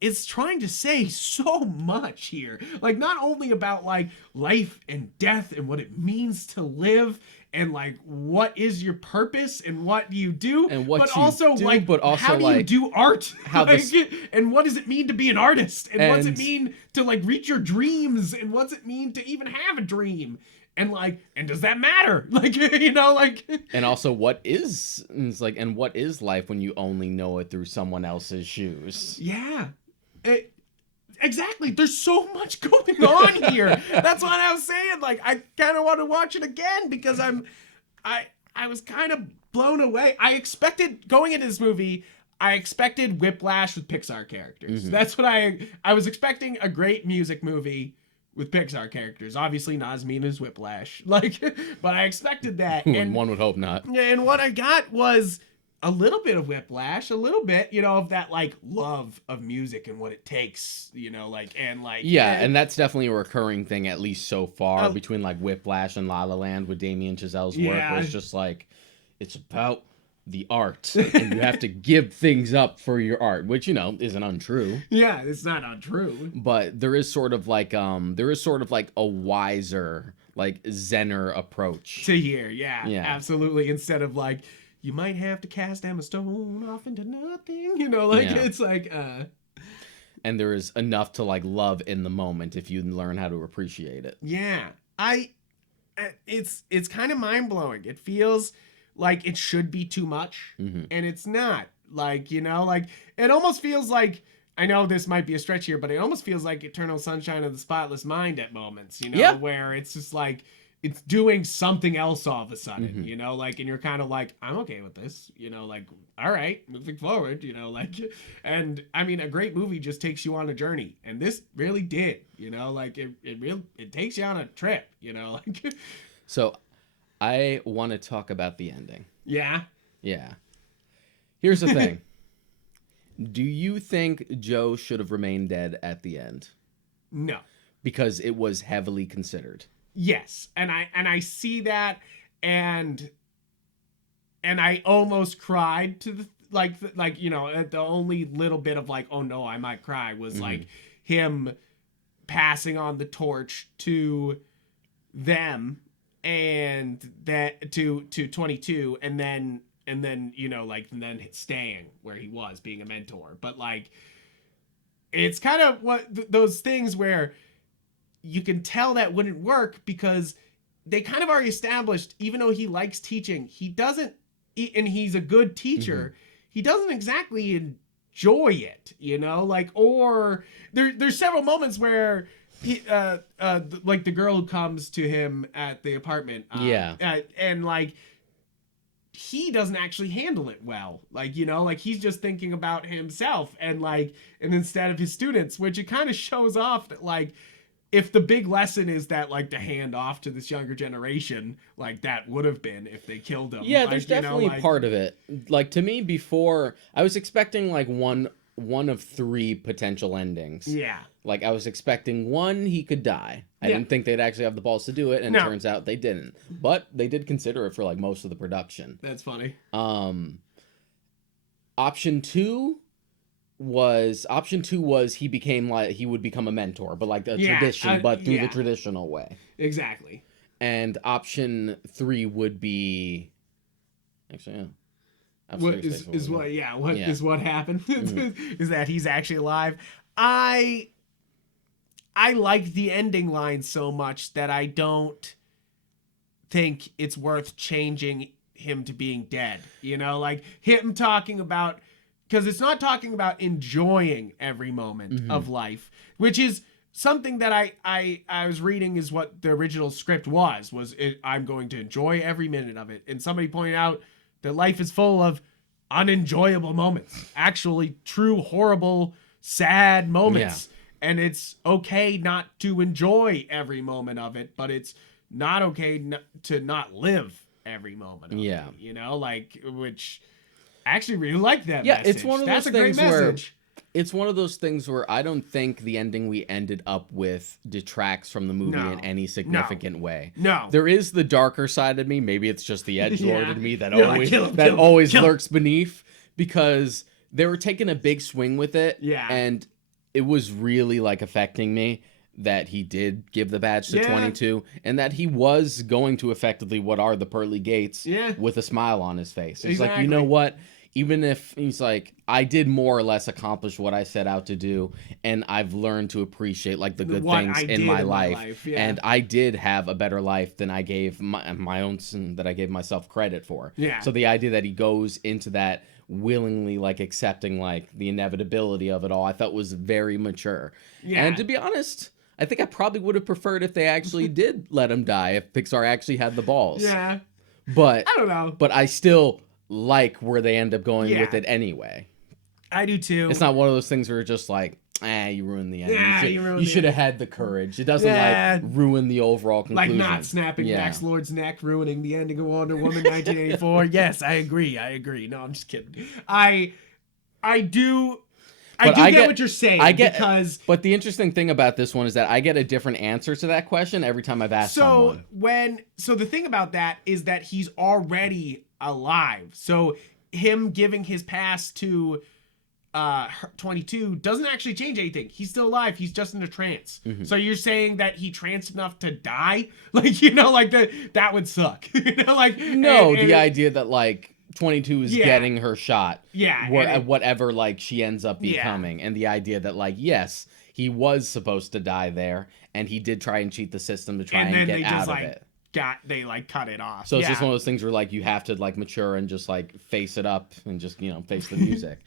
it's trying to say so much here. Like not only about like life and death and what it means to live and like what is your purpose and what do you do, And what but you also do, like but also, how do you like, do art? how like, this- and what does it mean to be an artist? And what's it And- mean to like reach your dreams? And what's it mean to even have a dream? And like, and does that matter? Like, you know, like, And also, what is life when you only know it through someone else's shoes? yeah, exactly. There's so much going on here. That's what I was saying. Like, I kind of want to watch it again because I was kind of blown away. I expected going into this movie. I expected Whiplash with Pixar characters. That's what I was expecting, a great music movie with Pixar characters. Obviously not as mean as Whiplash. Like, but I expected that. And One would hope not. and what I got was a little bit of Whiplash, a little bit, you know, of that like love of music and what it takes, you know, like, and like, Yeah, and that's definitely a recurring thing, at least so far, Oh. between like Whiplash and La La Land with Damien Chazelle's work, Yeah. where it's just like, it's about the art, and you have to give things up for your art, which, you know, isn't untrue. yeah, it's not untrue. But there is sort of like a wiser, like Zenner approach. To hear, yeah, Yeah. absolutely. Instead of like, you might have to cast Emma Stone off into nothing, you know, like Yeah. it's like, And there is enough to like love in the moment if you learn how to appreciate it. yeah, it's kind of mind blowing. It feels like it should be too much, and it's not. Like, you know, like it almost feels like, I know this might be a stretch here, but it almost feels like Eternal Sunshine of the Spotless Mind at moments, you know, Yeah. where it's just like it's doing something else all of a sudden, you know, like, and you're kind of like, I'm okay with this, you know, like, all right, moving forward, you know, like, and I mean, a great movie just takes you on a journey, and this really did, you know, like it takes you on a trip, you know, like, So I want to talk about the ending. yeah. Yeah. Here's the thing. Do you think Joe should have remained dead at the end? No. Because it was heavily considered. Yes, and I see that, and I almost cried to the like you know, the only little bit of like, oh no, I might cry was like him passing on the torch to them, and that to 22, and then you know, like, and then staying where he was, being a mentor. But like, it's kind of what those things where you can tell that wouldn't work because they kind of already established, even though he likes teaching, he doesn't, and he's a good teacher, he doesn't exactly enjoy it, you know, like, or there's several moments where he, like the girl who comes to him at the apartment, Yeah. and like, he doesn't actually handle it well. Like, you know, like he's just thinking about himself and instead of his students, which it kind of shows off that like, if the big lesson is that like to hand off to this younger generation, like that would have been if they killed him. Yeah, like, there's definitely part of it. Like to me before, I was expecting like one of 3 potential endings. Yeah. Like I was expecting one, he could die. I didn't think they'd actually have the balls to do it, and it turns out they didn't. But they did consider it for like most of the production. That's funny. Option two was he would become a mentor, but like a tradition, but through the traditional way. Exactly. And option 3 would be actually what happened is that he's actually alive. I like the ending line so much that I don't think it's worth changing him to being dead. You know, like him talking about, because it's not talking about enjoying every moment of life, which is something that I was reading is what the original script was I'm going to enjoy every minute of it. And somebody pointed out that life is full of unenjoyable moments, actually true, horrible, sad moments. Yeah. And it's okay not to enjoy every moment of it, but it's not okay to not live every moment of it, you know, like, which I actually really like that message. It's one of those things where it's one of those things where I don't think the ending we ended up with detracts from the movie in any significant way. No. There is the darker side of me. Maybe it's just the edgelord in me that always lurks beneath, because they were taking a big swing with it. Yeah. And it was really like affecting me that he did give the badge to 22 and that he was going to effectively what are the pearly gates with a smile on his face. It's like, you know what? Even if he's like, I did more or less accomplish what I set out to do, and I've learned to appreciate like the good things in my life. And I did have a better life than I gave my own, that I gave myself credit for. Yeah. So the idea that he goes into that willingly, like accepting like the inevitability of it all, I felt was very mature. Yeah. And to be honest, I think I probably would have preferred if they actually did let him die, if Pixar actually had the balls. Yeah. But I don't know. But I still like where they end up going with it anyway. I do too. It's not one of those things where it's just like, you ruined the ending. Yeah, you should have had the courage. It doesn't like ruin the overall conclusion. Like not snapping Max Lord's neck, ruining the ending of Wonder Woman 1984. Yes, I agree. No, I'm just kidding. I do get what you're saying. But the interesting thing about this one is that I get a different answer to that question every time I've asked someone. So the thing about that is that he's already alive. So him giving his pass to 22 doesn't actually change anything. He's still alive. He's just in a trance. Mm-hmm. So you're saying that he tranced enough to die? Like, you know, like that would suck. You know, like the idea that like 22 is getting her shot. Yeah. Whatever like she ends up becoming. And the idea that like, yes, he was supposed to die there, and he did try and cheat the system to try and get out of it. They like cut it off. So it's just one of those things where like you have to like mature and just like face it up and just, you know, face the music.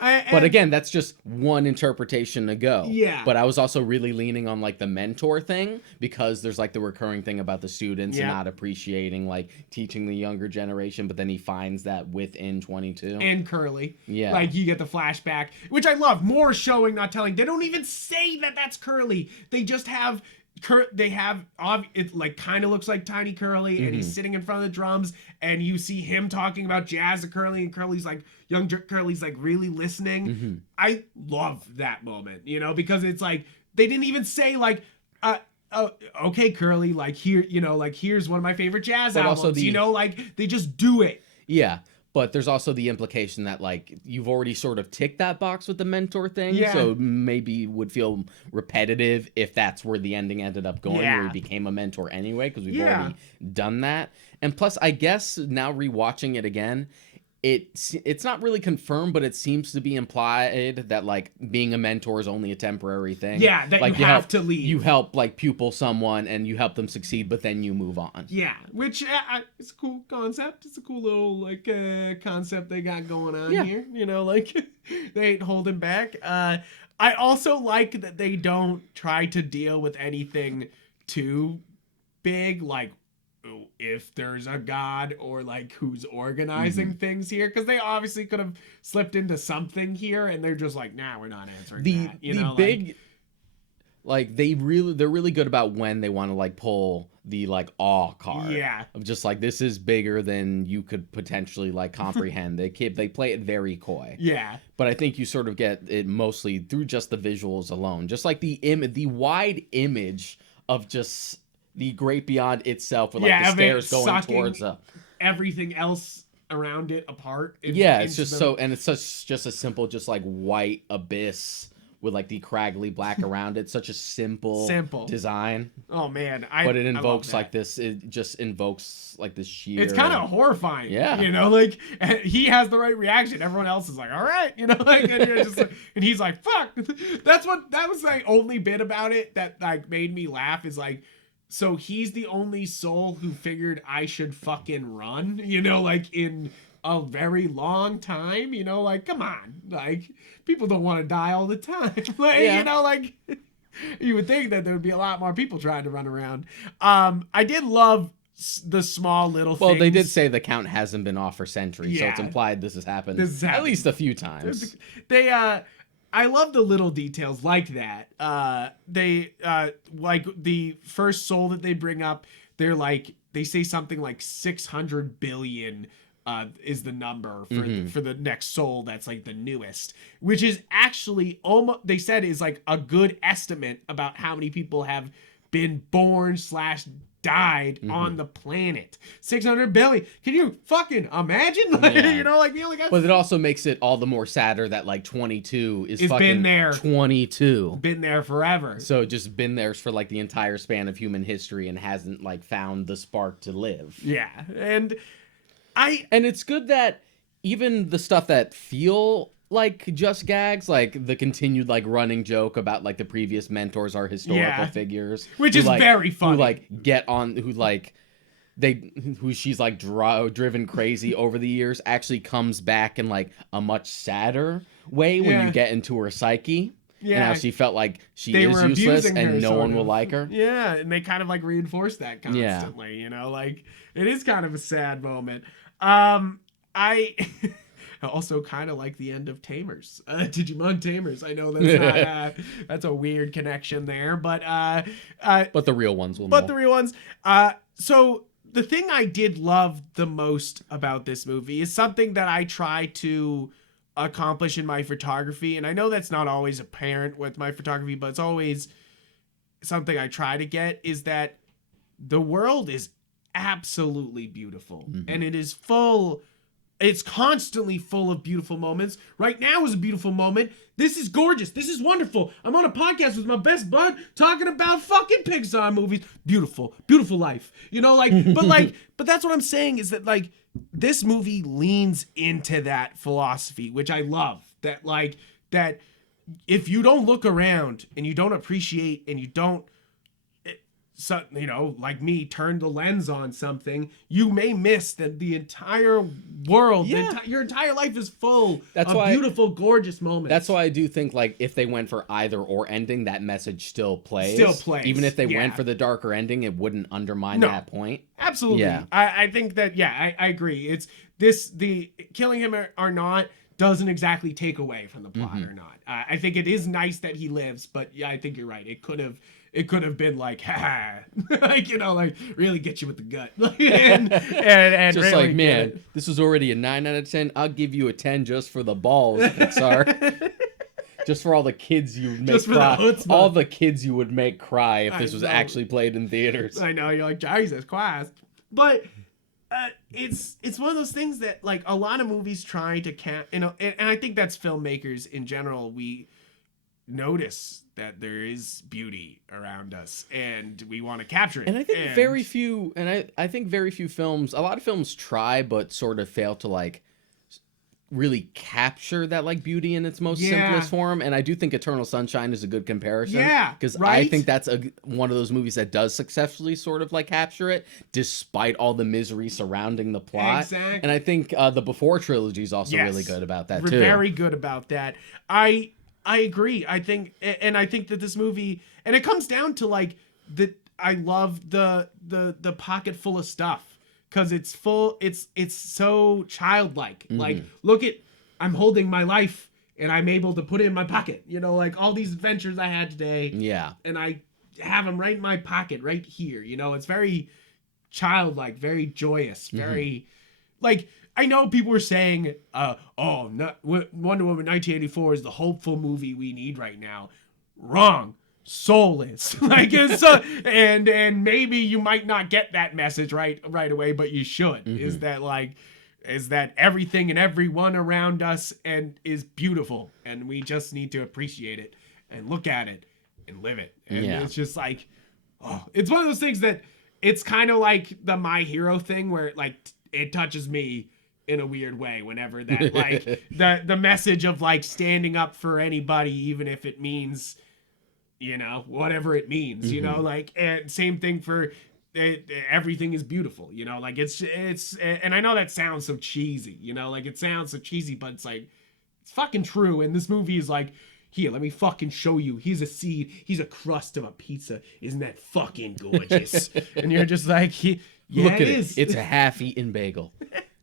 But again, that's just one interpretation to go. Yeah. But I was also really leaning on like the mentor thing, because there's like the recurring thing about the students and not appreciating like teaching the younger generation. But then he finds that within 22 and Curly. Yeah. Like you get the flashback, which I love. More showing, not telling. They don't even say that that's Curly. They just have. It like kind of looks like Tiny Curly, and he's sitting in front of the drums, and you see him talking about jazz to Curly, and Curly's like, young Curly's like really listening. I love that moment, you know, because it's like they didn't even say like, okay, Curly, like here, you know, like here's one of my favorite jazz albums, you know, like they just do it. Yeah. But there's also the implication that, like, you've already sort of ticked that box with the mentor thing. Yeah. So maybe would feel repetitive if that's where the ending ended up going, where he became a mentor anyway, because we've already done that. And plus, I guess now rewatching it again, it's not really confirmed, but it seems to be implied that like being a mentor is only a temporary thing. Yeah, that like, you have to leave. You help like pupil someone and you help them succeed, but then you move on. Yeah, which it's a cool concept. It's a cool little like concept they got going on here. You know, like they ain't holding back. I also like that they don't try to deal with anything too big, like if there's a god or like who's organizing things here, because they obviously could have slipped into something here, and they're just like, nah, we're not answering that. You know, big like they're really good about when they want to like pull the like awe card. Yeah. Of just like, this is bigger than you could potentially like comprehend. They play it very coy. Yeah. But I think you sort of get it mostly through just the visuals alone. Just like the wide image of just the great beyond itself, with like the stairs going towards everything else around it apart. It's just so, and it's just a simple, just like white abyss with like the craggly black around it. Such a simple design. Oh man, but it invokes like this. It just invokes like this sheer. It's kind of horrifying. Yeah, you know, like he has the right reaction. Everyone else is like, all right, you know, like, and you're just like, and he's like, fuck. That was the only bit about it that like made me laugh. Is like, so he's the only soul who figured I should fucking run. You know, like in a very long time. You know, like, come on, like, people don't want to die all the time. Like, you know, like, you would think that there would be a lot more people trying to run around. I did love the small little things. Well, they did say the count hasn't been off for centuries, so it's implied this has happened at least a few times. I love the little details like that. They like the first soul that they bring up, they say something like 600 billion is the number for the next soul that's like the newest, which is actually almost, they said, is like a good estimate about how many people have been born / died on the planet. 600 billion. Can you fucking imagine? Like, you know, like, we only got. But it also makes it all the more sadder that like 22 is fucking been there. 22. Been there forever. So just been there for like the entire span of human history and hasn't like found the spark to live. Yeah. And it's good that even the stuff that feel like just gags, like the continued like running joke about like the previous mentors are historical figures, which is like, very funny. Who like get on, who she's like driven crazy over the years, actually comes back in like a much sadder way when you get into her psyche. Yeah, and how she felt like she is useless and no one will like her. Yeah, and they kind of like reinforce that constantly. You know, like, it is kind of a sad moment. I also kind of like the end of Tamers, Digimon Tamers. I know that's not, that's a weird connection there, but the real ones will. But know. The real ones. So the thing I did love the most about this movie is something that I try to accomplish in my photography, and I know that's not always apparent with my photography, but it's always something I try to get, is that the world is absolutely beautiful, and it is full. It's constantly full of beautiful moments. Right now is a beautiful moment. This is gorgeous. This is wonderful. I'm on a podcast with my best bud talking about fucking Pixar movies. Beautiful, beautiful life. You know, like, but that's what I'm saying, is that like this movie leans into that philosophy, which I love. That like, that if you don't look around and you don't appreciate and you don't, so, you know, like me, turn the lens on something, you may miss that the entire world, your entire life is full of beautiful, gorgeous moments. That's why I do think, like, if they went for either or ending, that message still plays. Even if they went for the darker ending, it wouldn't undermine that point. Absolutely. Yeah. I think that, I agree. It's the killing him or not doesn't exactly take away from the plot or not. I think it is nice that he lives, but I think you're right. It could have been like, ha, like, you know, like really get you with the gut. and just really like, man, this was already a 9 out of 10. I'll give you a 10 just for the balls, Pixar. Just for all the kids you would make cry. All the kids you would make cry if this was actually played in theaters. I know, you're like, Jesus Christ. But it's one of those things that like a lot of movies try to you know, and I think that's filmmakers in general, we notice that there is beauty around us and we want to capture it. And I think very few films, a lot of films try but sort of fail to like really capture that like beauty in its most simplest form. And I do think Eternal Sunshine is a good comparison. Yeah, because I think that's one of those movies that does successfully sort of like capture it despite all the misery surrounding the plot. Exactly. And I think the Before trilogy is also really good about that too. Very good about that. I agree. I think that this movie, and it comes down to like I love the pocket full of stuff because it's full. It's so childlike. Like, look at, I'm holding my life and I'm able to put it in my pocket. You know, like all these adventures I had today. Yeah. And I have them right in my pocket, right here. You know, it's very childlike, very joyous, very like. I know people were saying, Wonder Woman 1984 is the hopeful movie we need right now. Wrong. Soul is. Like, it's, and maybe you might not get that message right away, but you should. Is that everything and everyone around us and is beautiful, and we just need to appreciate it and look at it and live it. And it's just like, it's one of those things that it's kind of like the My Hero thing where it touches me in a weird way whenever that like the message of like standing up for anybody, even if it means, you know, whatever it means, you know, like, and same thing for everything is beautiful, you know, like it's and I know that sounds so cheesy, you know, like it sounds so cheesy, but it's like, it's fucking true. And this movie is like, here, let me fucking show you. He's a seed. He's a crust of a pizza. Isn't that fucking gorgeous? And you're just like, look at it. It's a half-eaten bagel.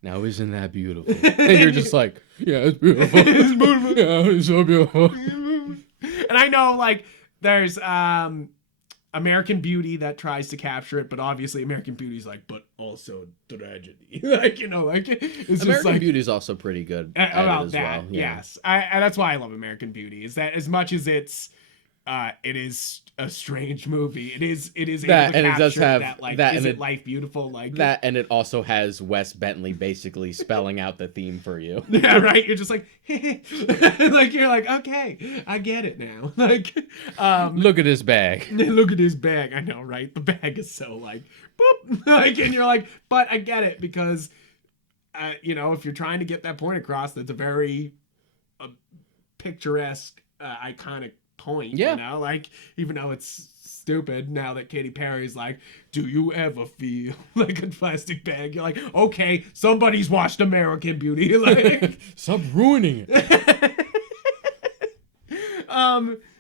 Now, isn't that beautiful? And you're just like, yeah, it's beautiful. It's beautiful. Yeah, it's so beautiful. And I know, like, there's American Beauty that tries to capture it, but obviously American Beauty's like, but also tragedy. Like, you know, like, it's American Beauty is also pretty good at about it as that. well. Yeah. Yes, and that's why I love American Beauty. Is that as much as it is a strange movie. It is that, able to and it does capture have that, like, that, is and it life beautiful? Like that, and it also has Wes Bentley basically spelling out the theme for you. Yeah, right. You're just like, like you're like, okay, I get it now. Like, look at this bag. Look at this bag. I know, right? The bag is so like, boop, like, and you're like, but I get it because, you know, if you're trying to get that point across, that's a very picturesque, iconic point. Yeah. You know, like, even though it's stupid now that Katy Perry's like, do you ever feel like a plastic bag? You're like, okay, somebody's watched American Beauty. Like, stop ruining it.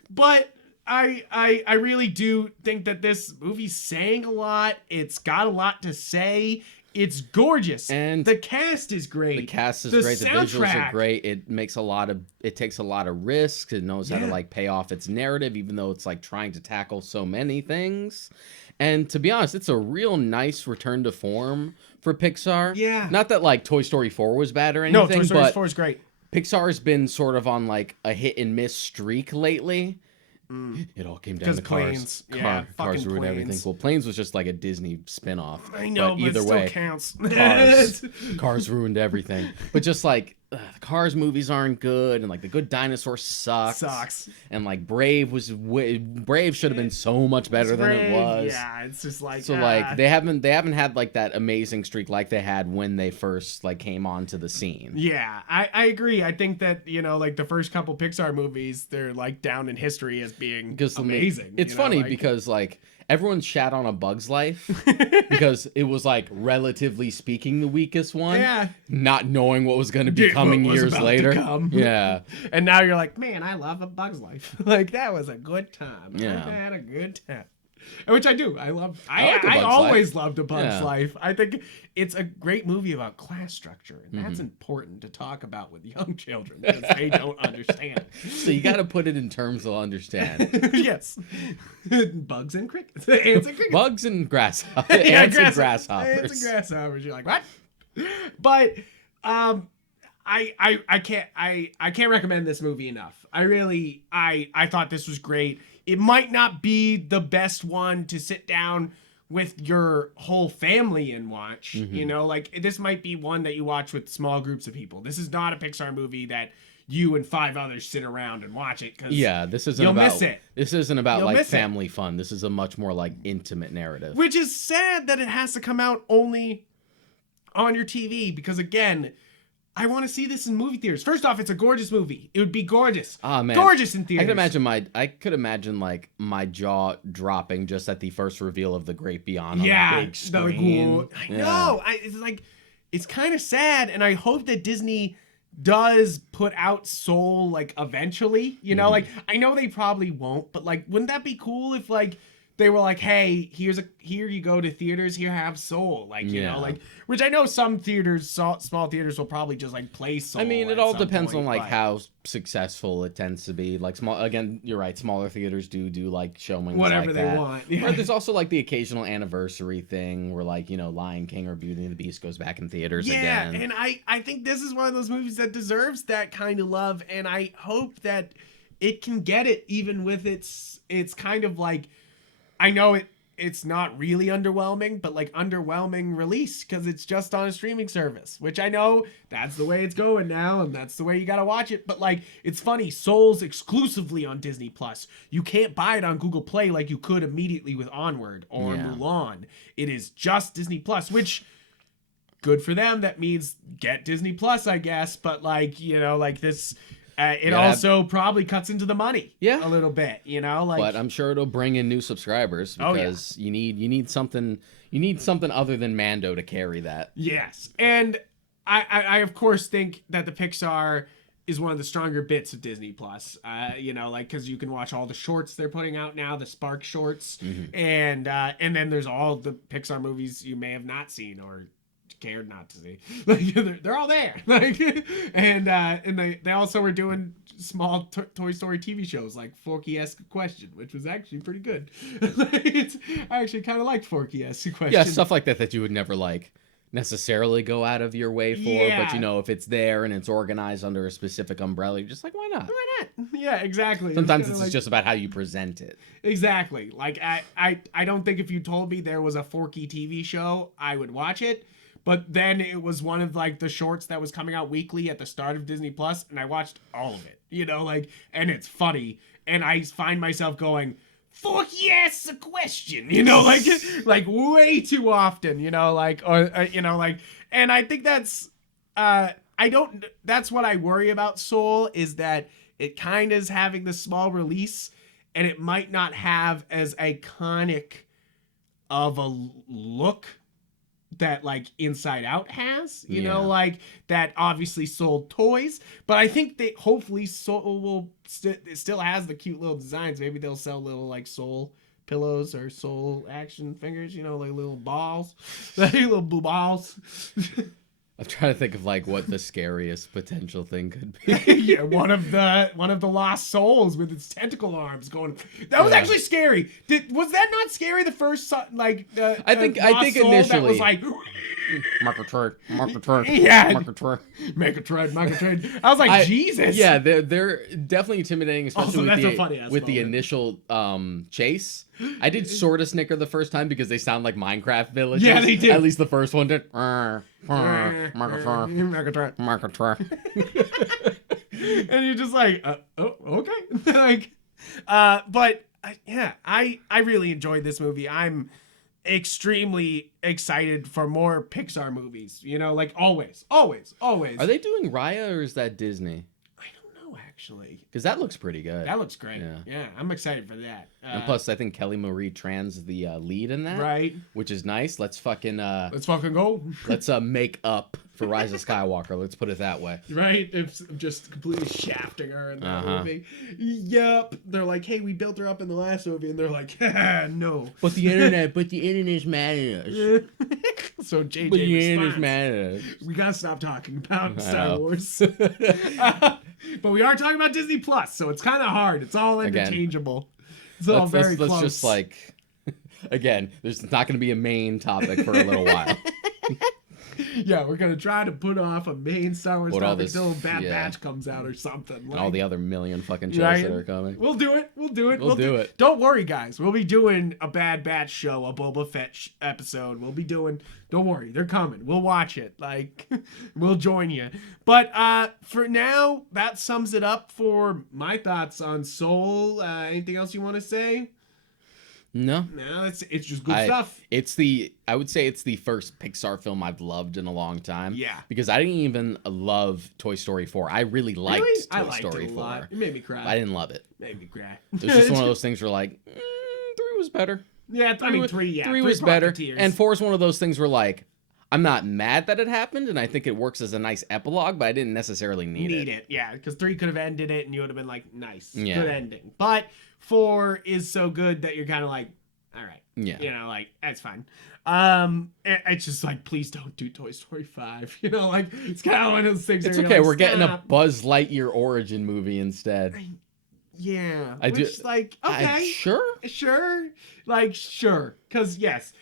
But I really do think that this movie's saying a lot. It's got a lot to say. It's gorgeous, and the cast is great. The cast is great. The visuals are great. It takes a lot of risks. It knows how to like pay off its narrative, even though it's like trying to tackle so many things. And to be honest, it's a real nice return to form for Pixar. Yeah. Not that like Toy Story 4 was bad or anything. No, Toy Story 4 is great. Pixar's been sort of on like a hit and miss streak lately. It all came down to Planes. Cars ruined everything. Well, Planes was just like a Disney spin-off. I know, but either it still way, counts. Cars ruined everything. But just like the Cars movies aren't good, and like The Good Dinosaur sucks. And like Brave should have been so much better than it was. Yeah, it's just like so like they haven't had like that amazing streak like they had when they first like came onto the scene. Yeah, I agree. I think that, you know, like the first couple Pixar movies, they're like down in history as being amazing. It's funny because like everyone shat on A Bug's Life because it was like relatively speaking the weakest one. Yeah. Not knowing what was going to be coming years later. Yeah. And now you're like, man, I love A Bug's Life. Like, that was a good time. Yeah. I had a good time. Which I do. I love. I always loved A Bug's Life. I think it's a great movie about class structure, and that's important to talk about with young children because they don't understand it. So you got to put it in terms they'll understand. Yes, bugs and crickets. Ants and crickets. Bugs and grasshoppers. Ants and grasshoppers. Ants and grasshoppers. You're like, what? But I can't recommend this movie enough. I thought this was great. It might not be the best one to sit down with your whole family and watch. You know, like this might be one that you watch with small groups of people. This is not a Pixar movie that you and 5 others sit around and watch it because you'll miss it. This isn't about like family fun. This is a much more like intimate narrative. Which is sad that it has to come out only on your TV because again, I want to see this in movie theaters. First off, it's a gorgeous movie. It would be gorgeous. Oh man, gorgeous in theaters. I could imagine like my jaw dropping just at the first reveal of The Great Beyond on the big screen. I know. It's like, it's kind of sad, and I hope that Disney does put out Soul like eventually. You know, like I know they probably won't, but like, wouldn't that be cool if like they were like, hey, here you go to theaters, here have Soul, like, you know, like, which I know some theaters, small theaters will probably just like play Soul. I mean, it all depends on like how successful it tends to be. Like again, you're right, smaller theaters do like showings whatever like they that. want. Yeah. Or there's also like the occasional anniversary thing where like, you know, Lion King or Beauty and the Beast goes back in theaters again. Yeah, and I think this is one of those movies that deserves that kind of love, and I hope that it can get it even with its kind of like, I know it's not really underwhelming, but like underwhelming release because it's just on a streaming service, which I know that's the way it's going now and that's the way you got to watch it. But like, it's funny, Soul's exclusively on Disney Plus. You can't buy it on Google Play like you could immediately with Onward or Mulan. It is just Disney Plus, which good for them. That means get Disney Plus, I guess. But like, you know, like this, it also probably cuts into the money a little bit, you know, like, but I'm sure it'll bring in new subscribers because you need something other than Mando to carry that. Yes. And I of course think that the Pixar is one of the stronger bits of Disney Plus, you know, like, cause you can watch all the shorts they're putting out now, the Spark shorts. And then there's all the Pixar movies you may have not seen or cared not to see. Like, they're all there. Like, and they also were doing small Toy Story TV shows like Forky Ask Question, which was actually pretty good. I actually kind of liked Forky Ask Question. Yeah, stuff like that you would never like necessarily go out of your way for, but you know, if it's there and it's organized under a specific umbrella, you're just like, why not? Why not? Yeah, exactly. Sometimes it's like, just about how you present it. Exactly. Like, I don't think if you told me there was a Forky TV show, I would watch it. But then it was one of like the shorts that was coming out weekly at the start of Disney Plus, and I watched all of it, you know, like, and it's funny. And I find myself going, fuck yes, a question, you know, like way too often, you know, like, or, you know, like, and I think that's, that's what I worry about Soul, is that it kind of is having this small release and it might not have as iconic of a look that like Inside Out has, you know, like that obviously sold toys, but I think they hopefully Soul will it still has the cute little designs. Maybe they'll sell little like Soul pillows or Soul action fingers, you know, like little balls, like little blue balls. I'm trying to think of like what the scariest potential thing could be. Yeah, one of the lost souls with its tentacle arms going. That was actually scary. Was that not scary? The first like I think initially that was like Marker Trade. Yeah, Marker Trade. I was like, Jesus. Yeah, they're definitely intimidating, especially with the moment. Initial chase. I did sort of snicker the first time because they sound like Minecraft villages. Yeah, they did. At least the first one did. Marker And you're just like, oh, okay. Like, but yeah, I really enjoyed this movie. I'm extremely excited for more Pixar movies, you know, like always. Are they doing Raya or is that Disney? I don't know, actually. Because that looks pretty good. That looks great. Yeah, I'm excited for that. And plus, I think Kelly Marie Tran's is the lead in that. Right. Which is nice. Let's fucking go. Let's make up for Rise of Skywalker. Let's put it that way. Right? It's just completely shafting her in that movie. Yep. They're like, hey, we built her up in the last movie. And they're like, no. But the internet's mad at us. So JJ But the internet's responds, mad at us. we gotta stop talking about Star Wars. But we are talking about Disney Plus, so it's kind of hard. It's all interchangeable. It's all very close. Let's just like, again, there's not going to be a main topic for a little while. Yeah, we're going to try to put off a main Star Wars topic until Bad Batch comes out or something. Like, and all the other million fucking shows that are coming. We'll do it. We'll do it. it. Don't worry, guys. We'll be doing a Bad Batch show, a Boba Fett episode. We'll be doing... Don't worry. They're coming. We'll watch it. Like, we'll join you. But for now, that sums it up for my thoughts on Soul. Anything else you want to say? No, it's just good stuff. I would say it's the first Pixar film I've loved in a long time. Yeah, because I didn't even love Toy Story 4. I really liked Toy Story 4. Lot. It made me cry. I didn't love it. Made me cry. It was just one of those things where like 3 was better. Yeah, I mean 3. Yeah, 3 was better, and 4 is one of those things where like I'm not mad that it happened, and I think it works as a nice epilogue, but I didn't necessarily need it. Yeah, because 3 could have ended it, and you would have been like, nice, good ending. But 4 is so good that you're kind of like, Yeah. You know, like, that's fine. It's just like, please don't do Toy Story 5. You know, like, it's kind of one of those things. It's where okay. you're like, We're getting a stop. Buzz Lightyear origin movie instead. Yeah. I do. Like, okay. Sure. Like, sure. Because, yes,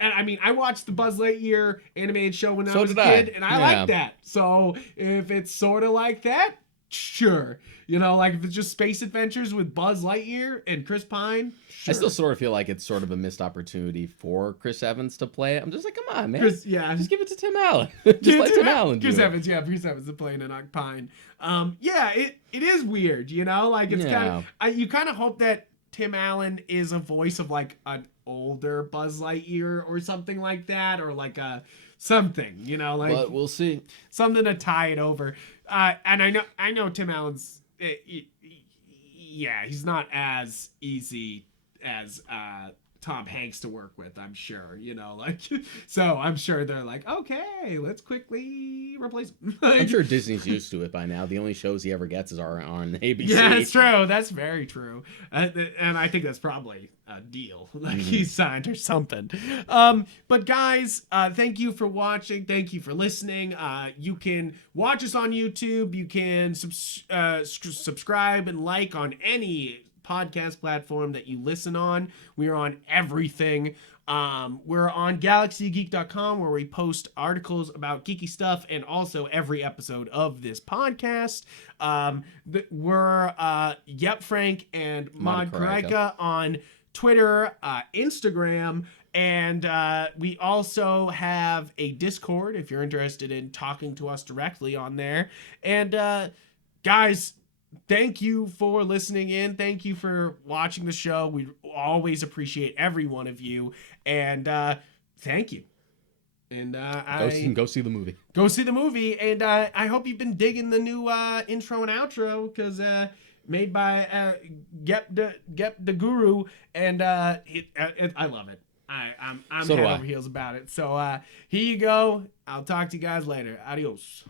I mean, I watched the Buzz Lightyear animated show when I was a kid, and I like that. So, if it's sort of like that, sure. You know, like, if it's just space adventures with Buzz Lightyear and Chris Pine, sure. I still sort of feel like it's sort of a missed opportunity for Chris Evans to play it. I'm just like, come on, man. Just give it to Tim Allen. Just let Tim Allen do it. Chris Evans is playing an Pine. Yeah, it is weird, you know? Like, it's kind of... you kind of hope that Tim Allen is a voice of, like, an older Buzz Lightyear or something like that, or, like, something, you know? Like, but we'll see. Something to tie it over. And I know Tim Allen's... yeah, he's not as easy as Tom Hanks to work with, I'm sure, you know, like, so I'm sure they're like, okay, let's quickly replace him. I'm sure Disney's used to it by now. The only shows he ever gets is on ABC. Yeah, that's true. That's very true. And I think that's probably a deal, like he's signed or something. But guys, thank you for watching. Thank you for listening. You can watch us on YouTube. You can subscribe and like on any podcast platform that you listen on. We are on everything. We're on galaxygeek.com, where we post articles about geeky stuff and also every episode of this podcast. We're Yupfrank and Mod Karika on Twitter, Instagram, and we also have a Discord if you're interested in talking to us directly on there. And guys, thank you for listening in. Thank you for watching the show. We always appreciate every one of you. And thank you. And go see the movie. Go see the movie. And I hope you've been digging the new intro and outro, because made by Gep the Guru, and I love it. I'm head over heels about it. So here you go. I'll talk to you guys later. Adios.